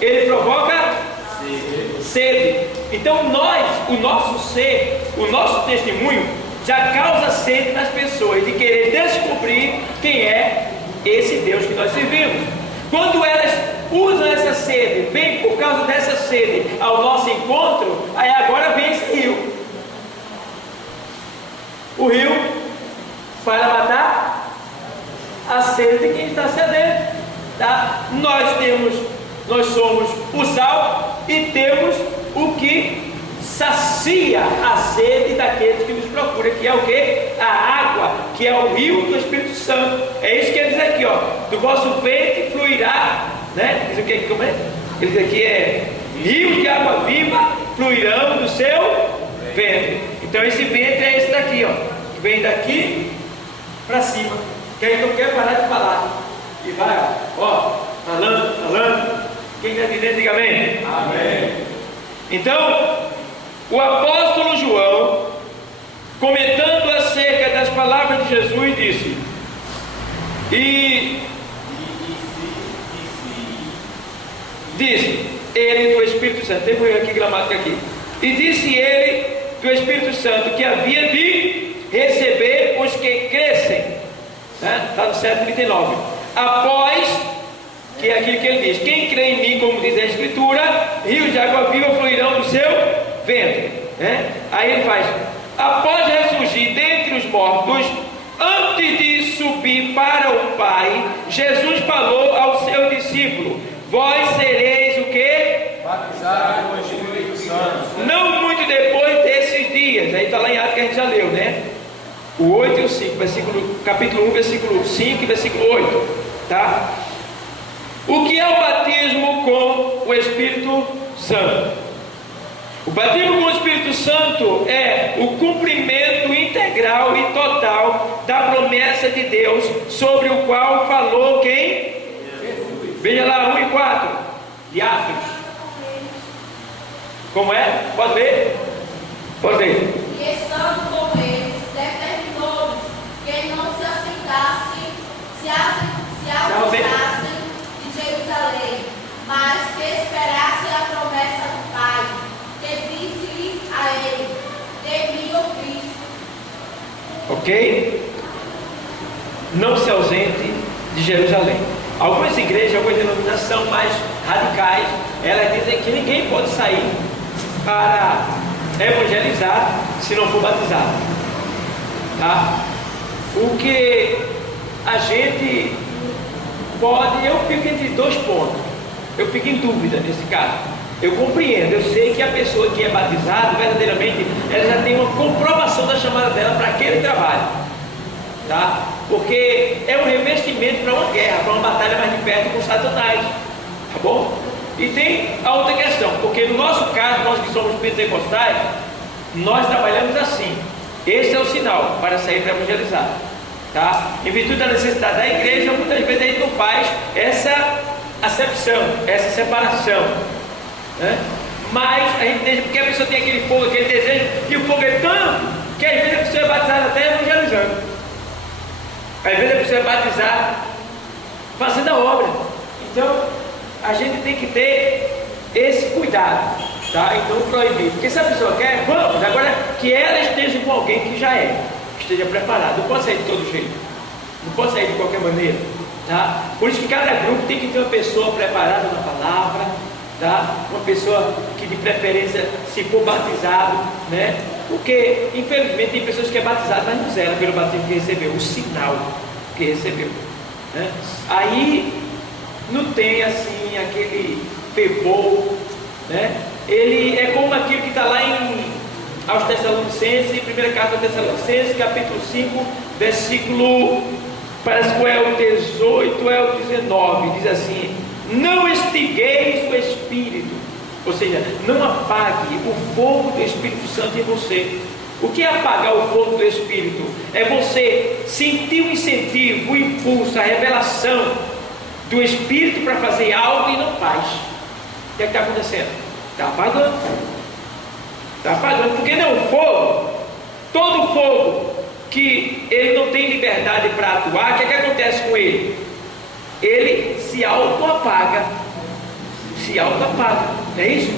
Ele provoca sede. Então nós, o nosso ser, o nosso testemunho já causa sede nas pessoas de querer descobrir quem é esse Deus que nós servimos. Quando elas usam essa sede, vem por causa dessa sede ao nosso encontro, aí agora vem esse rio. O rio para matar a sede de quem está sedento, tá? Nós somos o sal e temos o que sacia a sede daqueles que nos procuram, que é o que? A água, que é o rio do Espírito Santo. É isso que ele diz aqui, ó, do vosso ventre fluirá, né? Diz o que? Como é? Ele diz aqui rios de água viva fluirão do seu ventre. Então esse ventre é esse daqui, ó, que vem daqui para cima, que aí não quer parar de falar e vai, ó, falando. Quem está entendendo, diga amém. Amém. Então o apóstolo João, comentando acerca das palavras de Jesus, disse: disse ele do Espírito Santo, tem um erro aqui, gramática aqui, e disse ele do Espírito Santo que havia de receber os que crescem, né? Está no 7:39, após, que é aquilo que ele diz: quem crê em mim, como diz a Escritura, rios de água viva fluirão do seu ventre, né? Aí ele faz: após ressurgir dentre os mortos, antes de subir para o Pai, Jesus falou ao seu discípulo: vós sereis o que? Batizado com o Espírito Santo. Não muito depois desses dias. Aí está lá em Atos que a gente já leu, né? O 8 e o 5, capítulo 1, versículo 5 e versículo 8, tá? O que é o batismo com o Espírito Santo? O batismo com o Espírito Santo é o cumprimento integral e total da promessa de Deus, sobre o qual falou quem? Jesus. Veja lá 1 e 4 de Atos. Como é? Pode ler? Pode ler. E estando com eles, determinou-lhes que não se assentassem, se ausentassem de Jerusalém, mas que esperassem a promessa do Pai, que disse-lhe a ele: de mim ouviste. Ok? Não se ausente de Jerusalém. Algumas igrejas, algumas denominações mais radicais, elas dizem que ninguém pode sair para evangelizar se não for batizado, tá? O que a gente pode, eu fico entre dois pontos, eu fico em dúvida nesse caso. Eu compreendo, eu sei que a pessoa que é batizada, verdadeiramente, ela já tem uma comprovação da chamada dela para aquele trabalho, tá? Porque é um revestimento para uma guerra, para uma batalha mais de perto com Satanás, tá bom? E tem a outra questão, porque no nosso caso, nós que somos pentecostais, nós trabalhamos assim. Esse é o sinal para sair para evangelizar, tá? Em virtude da necessidade da igreja, muitas vezes a gente não faz essa acepção, essa separação, né? Mas a gente deixa, porque a pessoa tem aquele fogo, aquele desejo, e o fogo é tanto que às vezes a pessoa é batizada até evangelizando, às vezes a pessoa é batizada fazendo a obra. Então a gente tem que ter esse cuidado, tá? Então proibir, porque se a pessoa quer, vamos, agora que ela esteja com alguém que já que esteja preparado. Não pode sair de todo jeito, não pode sair de qualquer maneira, tá? Por isso que cada grupo tem que ter uma pessoa preparada na palavra, tá? Uma pessoa que de preferência, se for batizado, né? Porque infelizmente tem pessoas que é batizado, mas não zela pelo batismo que recebeu, o sinal que recebeu, né? Aí não tem assim aquele fervor, né? Ele é como aquilo que está lá aos Tessalonicenses, primeira carta aos Tessalonicenses, capítulo 5, versículo, parece que é o 18, é o 19, diz assim: não extingueis o Espírito, ou seja, não apague o fogo do Espírito Santo em você. O que é apagar o fogo do Espírito? É você sentir o incentivo, o impulso, a revelação do Espírito para fazer algo e não faz. O que é que está acontecendo? Está apagando. Está apagando, porque não é um fogo. Todo fogo que ele não tem liberdade para atuar, o que é que acontece com ele? Ele se auto-apaga. Se auto-apaga, não é isso?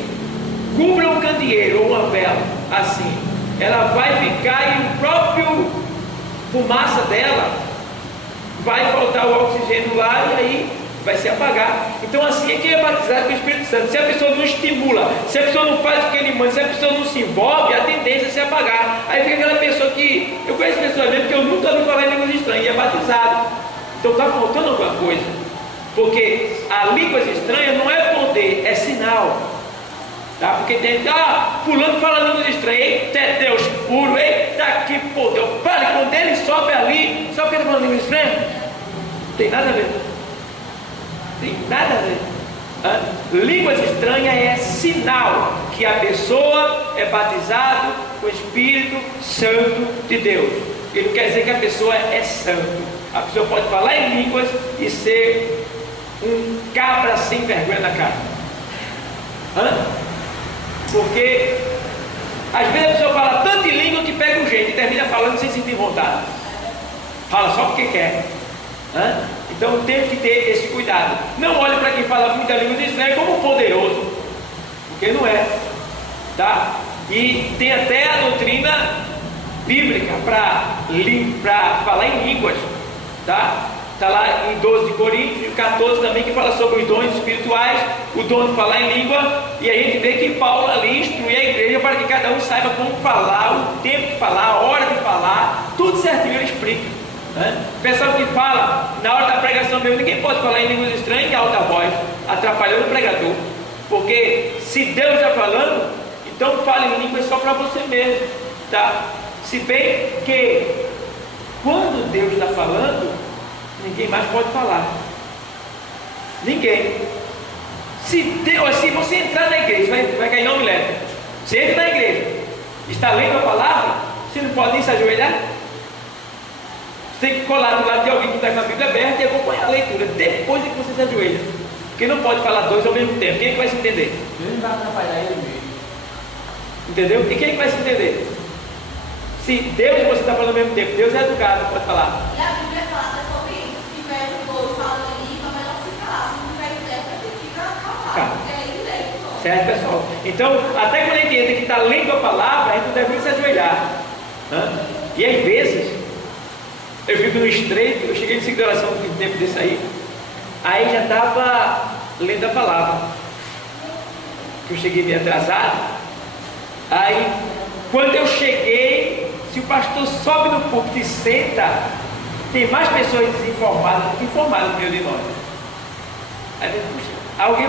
Cubra um candeeiro ou uma vela assim, ela vai ficar e o próprio fumaça dela vai faltar o oxigênio lá e aí vai se apagar. Então assim é que é batizado com o Espírito Santo. Se a pessoa não estimula, se a pessoa não faz o que ele manda, se a pessoa não se envolve, a tendência é se apagar. Aí fica aquela pessoa que, eu conheço pessoas mesmo que eu nunca ouvi falar em línguas estranhas e é batizado. Então está faltando alguma coisa, porque a línguas estranhas não é poder, é sinal, Tá? Porque tem, fulano fala línguas estranhas, eita, é Deus puro, eita, que poder. Para, quando ele sobe ali, sabe porque ele fala línguas estranhas? Tem nada a ver. Tem nada a ver. Línguas estranhas é sinal que a pessoa é batizada com o Espírito Santo de Deus. Ele quer dizer que a pessoa é santo. A pessoa pode falar em línguas e ser um cabra sem vergonha na cara. Porque às vezes a pessoa fala tanto em língua que pega o jeito e termina falando sem sentir vontade. Fala só porque quer. Então tem que ter esse cuidado. Não olhe para quem fala muita língua estranha como poderoso, porque não é, tá? E tem até a doutrina bíblica para falar em línguas, tá? Está lá em 12 de Coríntios, 14 também, que fala sobre os dons espirituais, o dom de falar em língua, e a gente vê que Paulo ali instrui a igreja para que cada um saiba como falar, o tempo de falar, a hora de falar, tudo certinho ele explica. O pessoal que fala na hora da pregação mesmo, ninguém pode falar em línguas estranhas em alta voz, atrapalhando o pregador, porque se Deus está falando, então fale em línguas só para você mesmo, tá? Se bem que quando Deus está falando, ninguém mais pode falar. Ninguém. Se você entrar na igreja, vai cair nome elétrico. Você entra na igreja, está lendo a palavra, você não pode nem se ajoelhar. Você tem que colar do lado de alguém que está com a Bíblia aberta e acompanhar a leitura depois de que você se ajoelha. Porque não pode falar dois ao mesmo tempo. Quem é que vai se entender? Deus vai atrapalhar ele mesmo. Entendeu? E quem é que vai se entender? Se Deus e você está falando ao mesmo tempo, Deus é educado, pode falar. E a Bíblia fala sobre isso. Se tiver um povo falando em língua, melhor se calar. Se não tiver intérprete, fica calado. Porque é direito. Certo, pessoal? Então, até quando a gente entra que está lendo a palavra, a gente não deve nem se ajoelhar. E às vezes, eu fico no estreito, eu cheguei em ciclo de oração um tempo desse aí já estava lendo a palavra. Eu cheguei meio atrasado. Aí, quando eu cheguei, se o pastor sobe no púlpito e senta, tem mais pessoas desinformadas do que informadas no meio de nós. Aí eu, puxa, alguém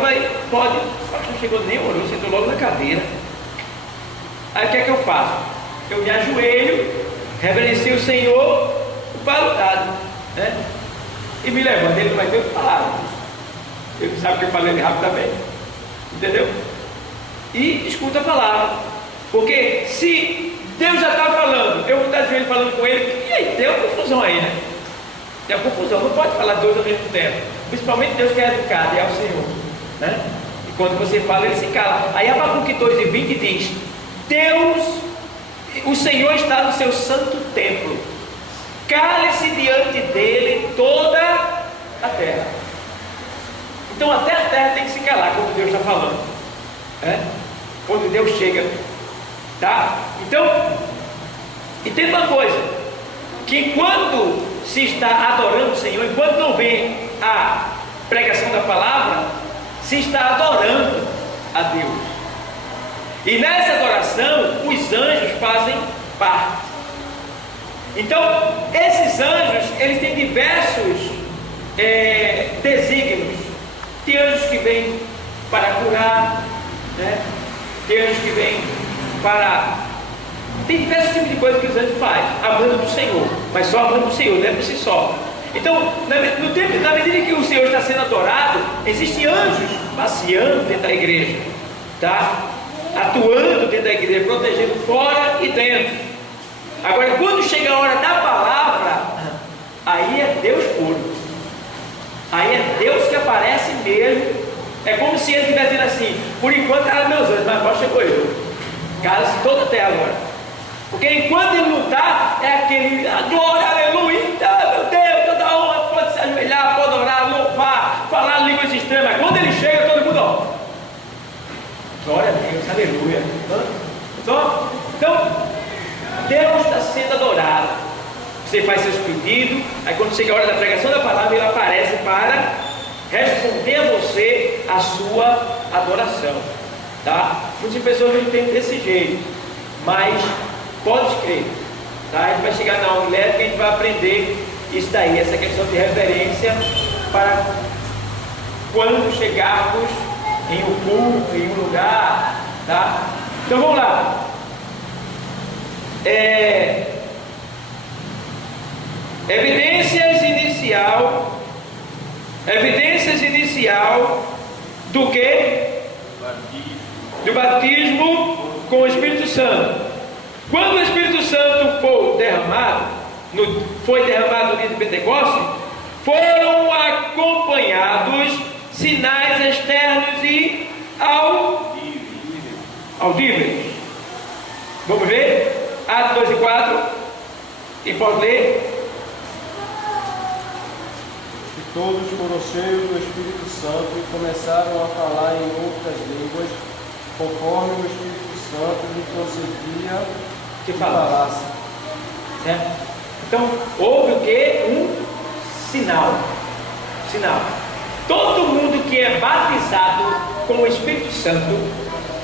pode, o pastor chegou, nem orou, sentou logo na cadeira. Aí o que é que eu faço? Eu me ajoelho, reverencio o Senhor, falo dado, né? E me levanto, ele não vai ter o que falar. Ele sabe que eu falei rápido também, entendeu? E escuta a palavra, porque se Deus já está falando, eu vou estar de joelho falando com ele, e aí tem uma confusão aí, né? Tem uma confusão, não pode falar dois ao mesmo tempo, principalmente Deus que é educado e é o Senhor, né? E quando você fala, ele se cala. Aí Abacuque 2:20 diz: Deus, o Senhor está no seu santo templo, cale-se diante dele toda a terra. Então até a terra tem que se calar quando Deus está falando, quando Deus chega, tá? Então, entenda uma coisa, que quando se está adorando o Senhor, enquanto não vem a pregação da palavra, se está adorando a Deus. E nessa adoração, os anjos fazem parte. Então, esses anjos, eles têm diversos desígnios. Tem anjos que vêm para curar, né? Tem anjos que vêm para... Tem diversos tipos de coisas que os anjos fazem, amando do Senhor, mas só amando do Senhor, não é por si só. Então, na medida que o Senhor está sendo adorado, existem anjos passeando dentro da igreja, tá? Atuando dentro da igreja, protegendo fora e dentro. Agora, quando chega a hora da palavra, aí é Deus puro. Aí é Deus que aparece mesmo. É como se ele estivesse dizendo assim: por enquanto eram meus anjos, mas agora chegou eu. Cala-se toda a terra agora. Porque enquanto ele não está, é aquele glória, aleluia, meu Deus, toda honra, pode se ajoelhar, pode orar, louvar, falar línguas estranhas. Mas quando ele chega, todo mundo, ó, glória a Deus, aleluia. Então, Deus está sendo adorado. Você faz seus pedidos, aí quando chega a hora da pregação da palavra, ele aparece para responder a você a sua adoração, tá? Muitas pessoas não entendem desse jeito, mas pode crer, tá? A gente vai chegar na aula elétrica e a gente vai aprender isso daí, essa questão de reverência, para quando chegarmos em um culto, em um lugar, Tá? Então vamos lá. Evidências inicial do que? Do batismo com o Espírito Santo. Quando o Espírito Santo foi derramado no dia de Pentecostes, foram acompanhados sinais externos e audíveis. Vamos ver? Atos 2 e 4. E pode ler? E todos foram cheios do Espírito Santo e começaram a falar em outras línguas, conforme o Espírito Santo lhe concedia Que falasse. Certo? Então, houve o que? Um sinal. Todo mundo que é batizado com o Espírito Santo,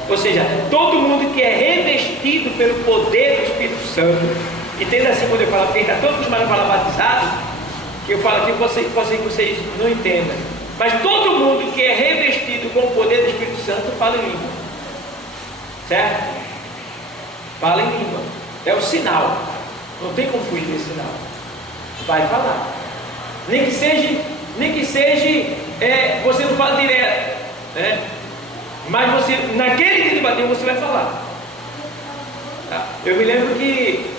ou seja, todo mundo que é revestido pelo poder do Espírito Santo, entenda assim quando eu falo, porque está todo mundo falar batizado, que eu falo aqui, pode ser que vocês não entendam, mas todo mundo que é revestido com o poder do Espírito Santo fala em língua, certo? Fala em língua, é o sinal, não tem como fugir desse sinal, vai falar, nem que seja, você não fala direto, né? Mas você, naquele dia do batismo, você vai falar. Tá? Eu me lembro que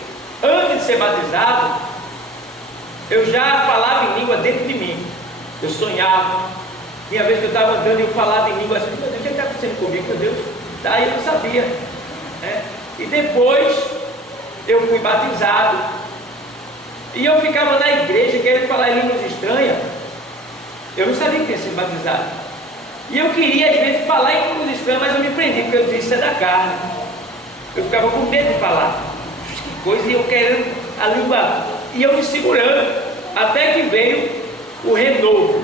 antes de ser batizado, eu já falava em língua dentro de mim. Eu sonhava. Tinha vez que eu estava andando e eu falava em língua assim, meu Deus, o que está acontecendo comigo, meu Deus? Daí eu não sabia, né? E depois eu fui batizado. E eu ficava na igreja querendo falar em línguas estranhas. Eu não sabia que tinha sido batizado. E eu queria às vezes falar em línguas estranhas, mas eu me prendi, porque eu dizia, isso é da carne. Eu ficava com medo de falar. Que coisa, e eu querendo a língua, e eu me segurando, até que veio o renovo,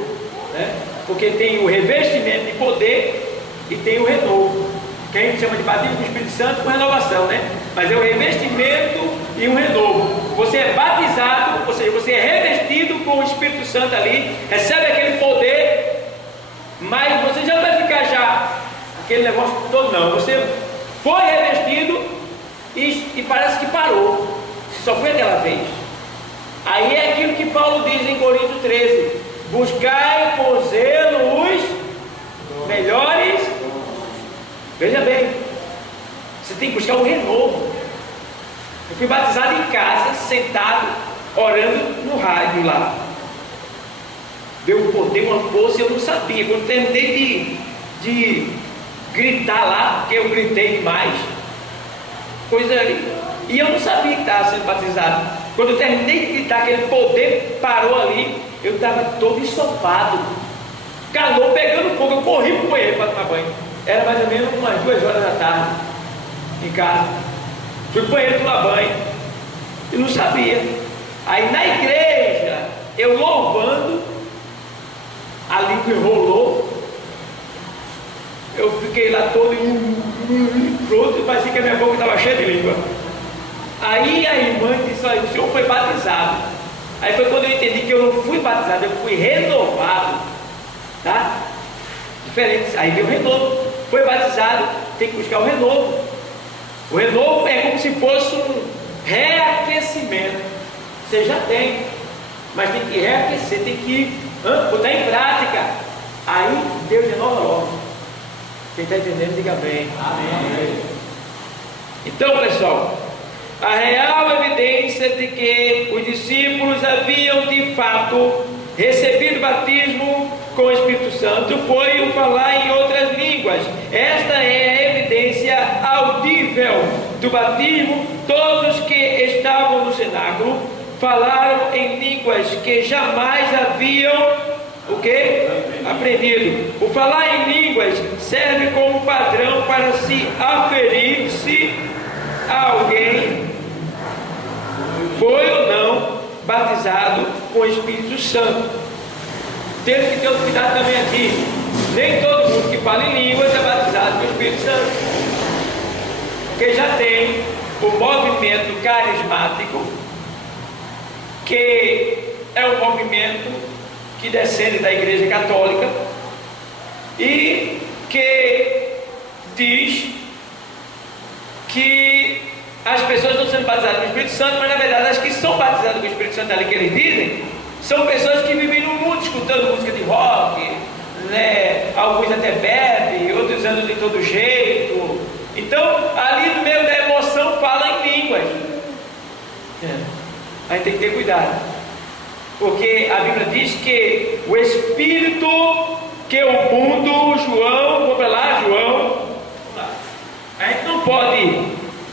né? Porque tem o revestimento de poder e tem o renovo, que a gente chama de batismo do Espírito Santo com renovação, né? Mas é o revestimento e o renovo. Você é batizado, ou seja, você é revestido com o Espírito Santo ali, recebe aquele poder, mas você já não vai ficar já aquele negócio todo, não. Você foi revestido e parece que parou, só foi aquela vez. Aí é aquilo que Paulo diz em Coríntios 13: buscai com zelo os melhores. Veja bem, você tem que buscar o renovo. Eu fui batizado em casa, sentado, orando no rádio lá. Deu um poder, uma força, eu não sabia. Quando terminei de gritar lá, porque eu gritei demais, coisa ali, e eu não sabia que estava sendo batizado. Quando eu terminei de gritar, aquele poder parou ali, eu estava todo ensopado, calor pegando fogo, eu corri para o banheiro para tomar banho. Era mais ou menos umas 2 horas da tarde, em casa. Fui para o banheiro tomar banho, e não sabia. Aí na igreja, eu louvando, a língua enrolou, eu fiquei lá todo pronto, parecia que a minha boca estava cheia de língua. Aí a irmã disse: olha, o senhor foi batizado. Aí foi quando eu entendi que eu não fui batizado, eu fui renovado, tá? Diferente. Aí veio o renovo. Foi batizado, tem que buscar o renovo. O renovo é como se fosse um reaquecimento. Você já tem, mas tem que reaquecer, tem que botar em prática. Aí Deus renova logo. Quem está entendendo, diga bem. Amém. Então, pessoal, a real evidência de que os discípulos haviam de fato recebido batismo com o Espírito Santo foi o falar em outras línguas. Esta é a evidência audível do batismo. Todos que estavam no cenáculo falaram em línguas que jamais haviam o que? Aprendido. O falar em línguas serve como padrão para se aferir se alguém foi ou não batizado com o Espírito Santo. Temos que ter um cuidado também aqui. Nem todo mundo que fala em línguas é batizado com o Espírito Santo, porque já tem o movimento carismático, que é um movimento que descende da Igreja Católica e que diz que as pessoas estão sendo batizadas com o Espírito Santo, mas na verdade as que são batizadas com o Espírito Santo ali que eles dizem, são pessoas que vivem no mundo escutando música de rock, né? Alguns até bebem, outros andam de todo jeito. Então, ali no meio da emoção, fala em línguas. A gente tem que ter cuidado, porque a Bíblia diz que o Espírito que o mundo, João, vamos lá, João, a gente não pode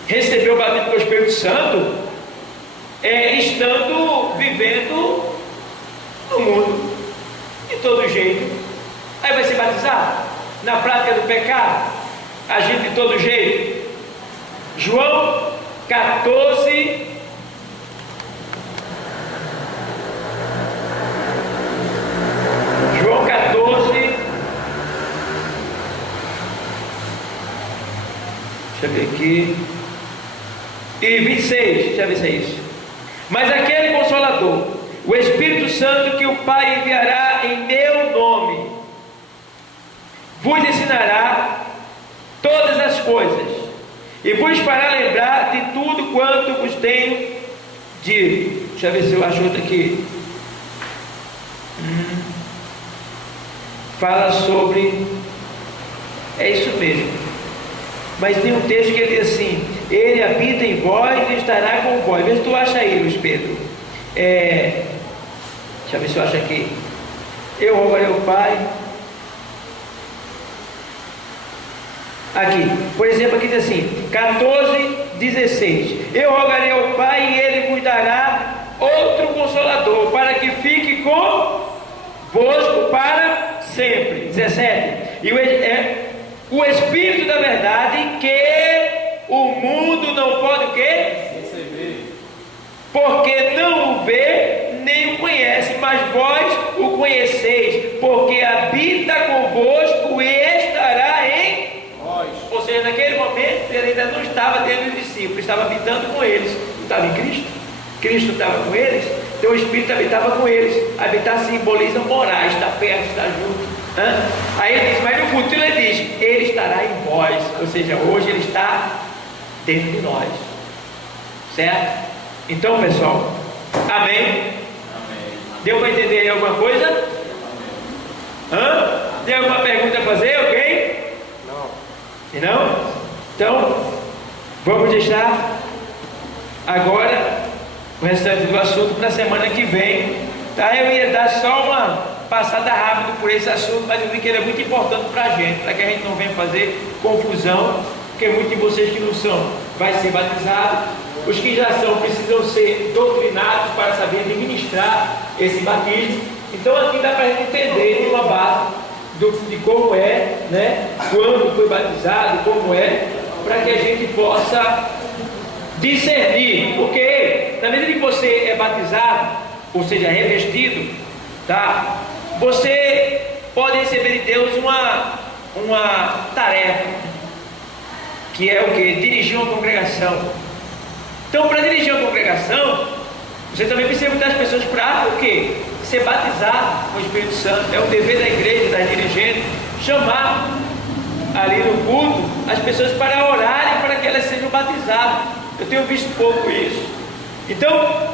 receber o batismo com o Espírito Santo estando vivendo no mundo de todo jeito. Aí vai ser batizado na prática do pecado, agindo de todo jeito. João 14, João 14, deixa eu ver aqui, e 26, deixa eu ver se é isso. Mas aquele Consolador, o Espírito Santo, que o Pai enviará em meu nome, vos ensinará todas as coisas e vos fará lembrar de tudo quanto vos tenho dito. Deixa eu ver se eu acho outro aqui. Fala sobre, é isso mesmo, mas tem um texto que ele diz assim: ele habita em vós e estará com vós. Vê se tu acha aí, Luiz Pedro. Deixa eu ver se eu acho aqui. Eu rogarei ao Pai. Aqui, por exemplo, aqui diz assim, 14:16. Eu rogarei ao Pai e ele vos dará outro Consolador, para que fique convosco para sempre. 17. E o Espírito da verdade, que o mundo não pode o quê? Receber. Porque não o vê nem o conhece, mas vós o conheceis, porque habita convosco e estará em Nós. ou seja, naquele momento ele ainda não estava dentro dos discípulos, estava habitando com eles. Não estava em Cristo? Cristo estava com eles, então o Espírito habitava com eles. Habitar simboliza morar, estar perto, estar junto. Aí ele diz, mas no futuro ele diz, ele estará em vós, ou seja, hoje ele está dentro de nós, certo? Então, pessoal, amém? Deu para entender aí alguma coisa? Tem alguma pergunta a fazer, ok? E não? Então, vamos deixar agora o restante do assunto para a semana que vem, tá? Eu ia dar só uma passada rápida por esse assunto, mas eu vi que ele é muito importante para a gente, para que a gente não venha fazer confusão, porque muitos de vocês que não são, vai ser batizado, os que já são precisam ser doutrinados para saber administrar esse batismo. Então aqui dá para a gente entender uma base de como é, né? Quando foi batizado, como é, para que a gente possa discernir, porque na medida que você é batizado, ou seja, revestido, tá? Você pode receber de Deus uma tarefa, que é o que? Dirigir uma congregação. Então, para dirigir uma congregação, você também precisa mudar as pessoas para o quê? Ser batizado com o Espírito Santo. É o dever da igreja, das dirigentes, chamar ali no culto as pessoas para orarem para que elas sejam batizadas. Eu tenho visto pouco isso. Então,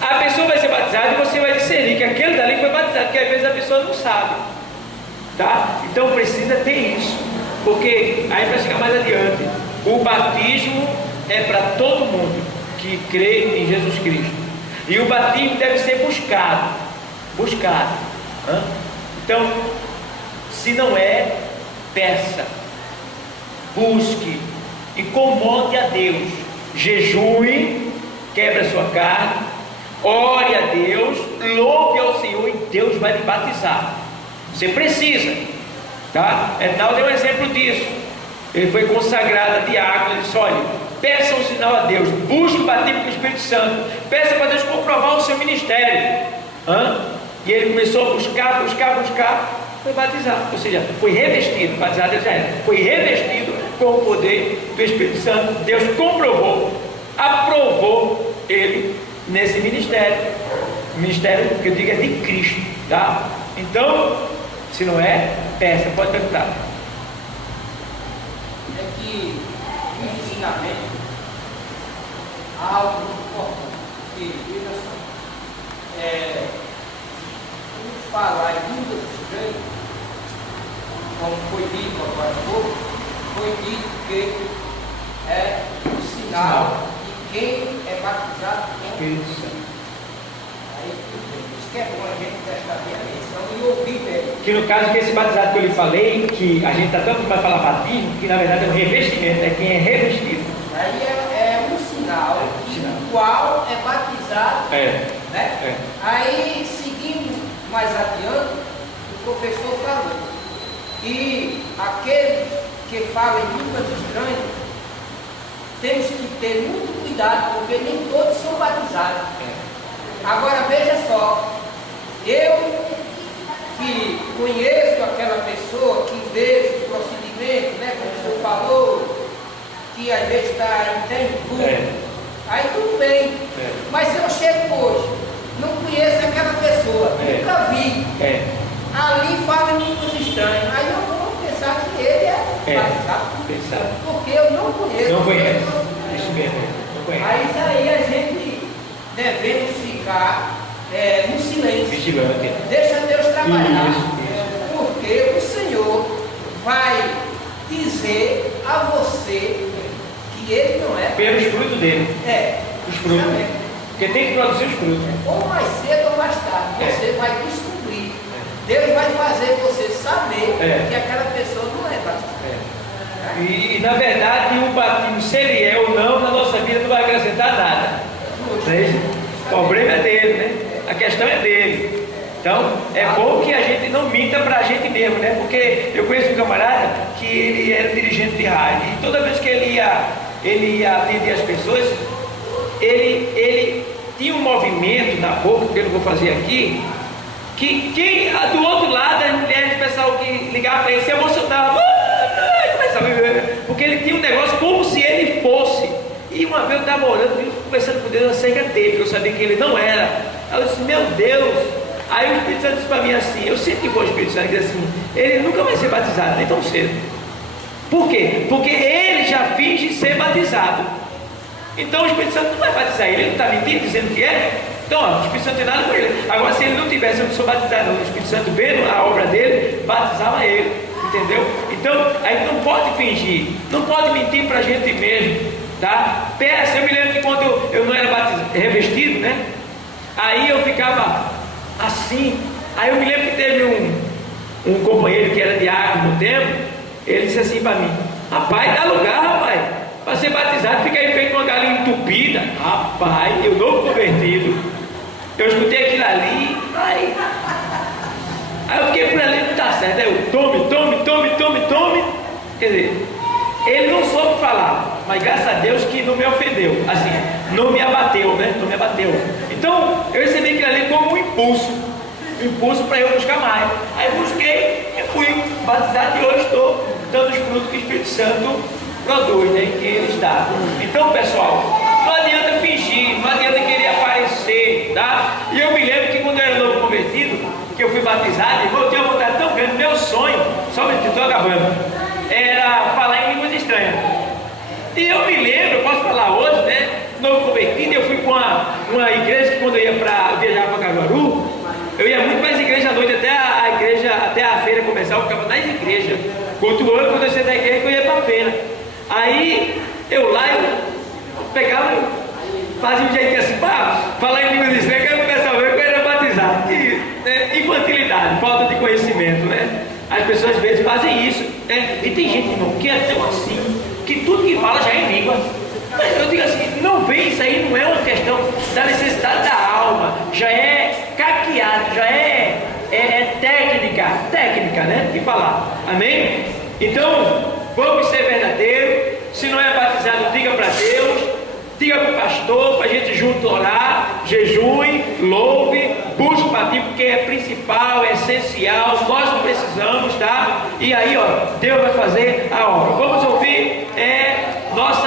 a pessoa vai ser batizada e você vai discernir que aquele dali foi batizado, porque às vezes a pessoa não sabe, tá? Então precisa ter isso, porque aí vai chegar mais adiante, o batismo é para todo mundo que crê em Jesus Cristo, e o batismo deve ser buscado. Então, se não é, peça, busque, incomode a Deus, jejue, quebre a sua carne, ore a Deus, louve ao Senhor e Deus vai lhe batizar. Você precisa, tá? Etnal deu um exemplo disso. Ele foi consagrado a diácono. Ele disse, olha, peça um sinal a Deus, busque o batismo com o Espírito Santo, peça para Deus comprovar o seu ministério. E ele começou a buscar, foi batizado, ou seja, foi revestido. Batizado ele já era, foi revestido com o poder do Espírito Santo. Deus comprovou, aprovou ele nesse ministério. O ministério que eu digo é de Cristo, tá? Então, se não é, peça, pode perguntar. É que ensinamento, algo muito importante. Porque, veja só, por falar em línguas estranhas, como foi dito agora há pouco, foi dito que é um sinal de quem é batizado com o Espírito Santo. Aí, isso que é bom a gente prestar bem atenção e ouvir bem. Que no caso que esse batizado que eu lhe falei, que a gente está tanto para falar batismo, que na verdade é um revestimento, é quem é revestido. Aí é um sinal do qual é batizado. Né? Aí, seguindo mais adiante, o professor falou que aqueles que falam em línguas estranhas, temos que ter muito cuidado, porque nem todos são batizados. Agora veja só, eu que conheço aquela pessoa, que vejo os procedimentos, né, como o senhor falou, que às vezes está até em culto, aí tudo bem. Mas se eu chego hoje, não conheço aquela pessoa, nunca vi, ali fala em línguas estranhas, aí eu vou pensar que ele é batizado, porque eu não conheço. Não conheço, isso mesmo, não conheço. Aí isso aí a gente devemos ficar no silêncio. Vigilante. Deixa Deus trabalhar. Isso. Porque o Senhor vai dizer a você que ele não é. Pelos frutos dele. Os frutos. Exatamente. Porque tem que produzir os frutos. Ou mais cedo ou mais tarde, você vai descobrir. Deus vai fazer você saber que aquela pessoa não é batizada. E na verdade o batismo, se ele é ou não, na nossa vida não vai acrescentar nada. O problema é dele, né? A questão é dele. Então é bom que a gente não minta para a gente mesmo, né? Porque eu conheço um camarada que ele era dirigente de rádio e toda vez que ele ia atender as pessoas, ele tinha um movimento na boca, que eu não vou fazer aqui, que quem do outro lado, as mulheres, o pessoal que ligava para ele se emocionava, porque ele tinha um negócio como se ele fosse. E uma vez eu estava orando, conversando com Deus acerca dele, porque eu sabia que ele não era. Aí eu disse, meu Deus. Aí o Espírito Santo disse para mim assim, eu sempre que vou ao Espírito Santo, ele disse assim, ele nunca vai ser batizado, nem tão cedo. Por quê? Porque ele já finge ser batizado. Então o Espírito Santo não vai batizar ele não está mentindo, dizendo que é. Então ó, o Espírito Santo tem nada com ele. Agora se ele não tivesse, eu não sou batizado, o Espírito Santo vendo a obra dele, batizava ele, entendeu? Então a gente não pode fingir, não pode mentir para a gente mesmo, tá? Peça, eu me lembro que quando eu não era revestido, né? Aí eu ficava assim. Aí eu me lembro que teve um companheiro que era diácono no tempo, ele disse assim para mim, rapaz, dá lugar, rapaz, para ser batizado, fica aí feito uma galinha entupida. Rapaz, eu novo convertido, eu escutei aquilo ali, aí eu fiquei por ali, não está certo. Aí eu tome. Quer dizer, ele não soube falar, mas graças a Deus que não me ofendeu, assim, não me abateu, né? Não me abateu. Então eu recebi aquilo ali como um impulso para eu buscar mais. Aí busquei e fui batizado e hoje estou dando os frutos que o Espírito Santo produz, né? Que ele dá. Então, pessoal, não adianta fingir, não adianta querer aparecer, tá? E eu me lembro que quando eu era novo convertido, que eu fui batizado, eu tinha uma vontade tão grande, meu sonho, só me estou acabando, era falar em línguas estranhas. E eu me lembro, eu posso falar hoje, né? Novo convertido, eu fui com uma igreja que quando eu ia viajar para Caruaru, eu ia muito para as igrejas à noite, até a feira começar, eu ficava nas igrejas, cultuando quando eu saía da igreja que eu ia para a feira. Aí eu pegava, fazia um jeito assim, falar em línguas estranhas, que eu começava a ver que eu era batizado. Infantilidade, falta de conhecimento, né? As pessoas às vezes fazem isso, né? E tem gente, irmão, que é tão assim, que tudo que fala já é em língua. Mas eu digo assim, não vem, isso aí não é uma questão da necessidade da alma, já é caqueado, já é técnica, né? De falar, amém? Então, vamos ser verdadeiros. Se não é batizado, diga para Deus, diga para o pastor, para a gente junto orar, jejue, louve, busque o batismo, porque é principal, é essencial, nós não precisamos, tá? E aí, ó, Deus vai fazer a obra. Vamos ouvir nossa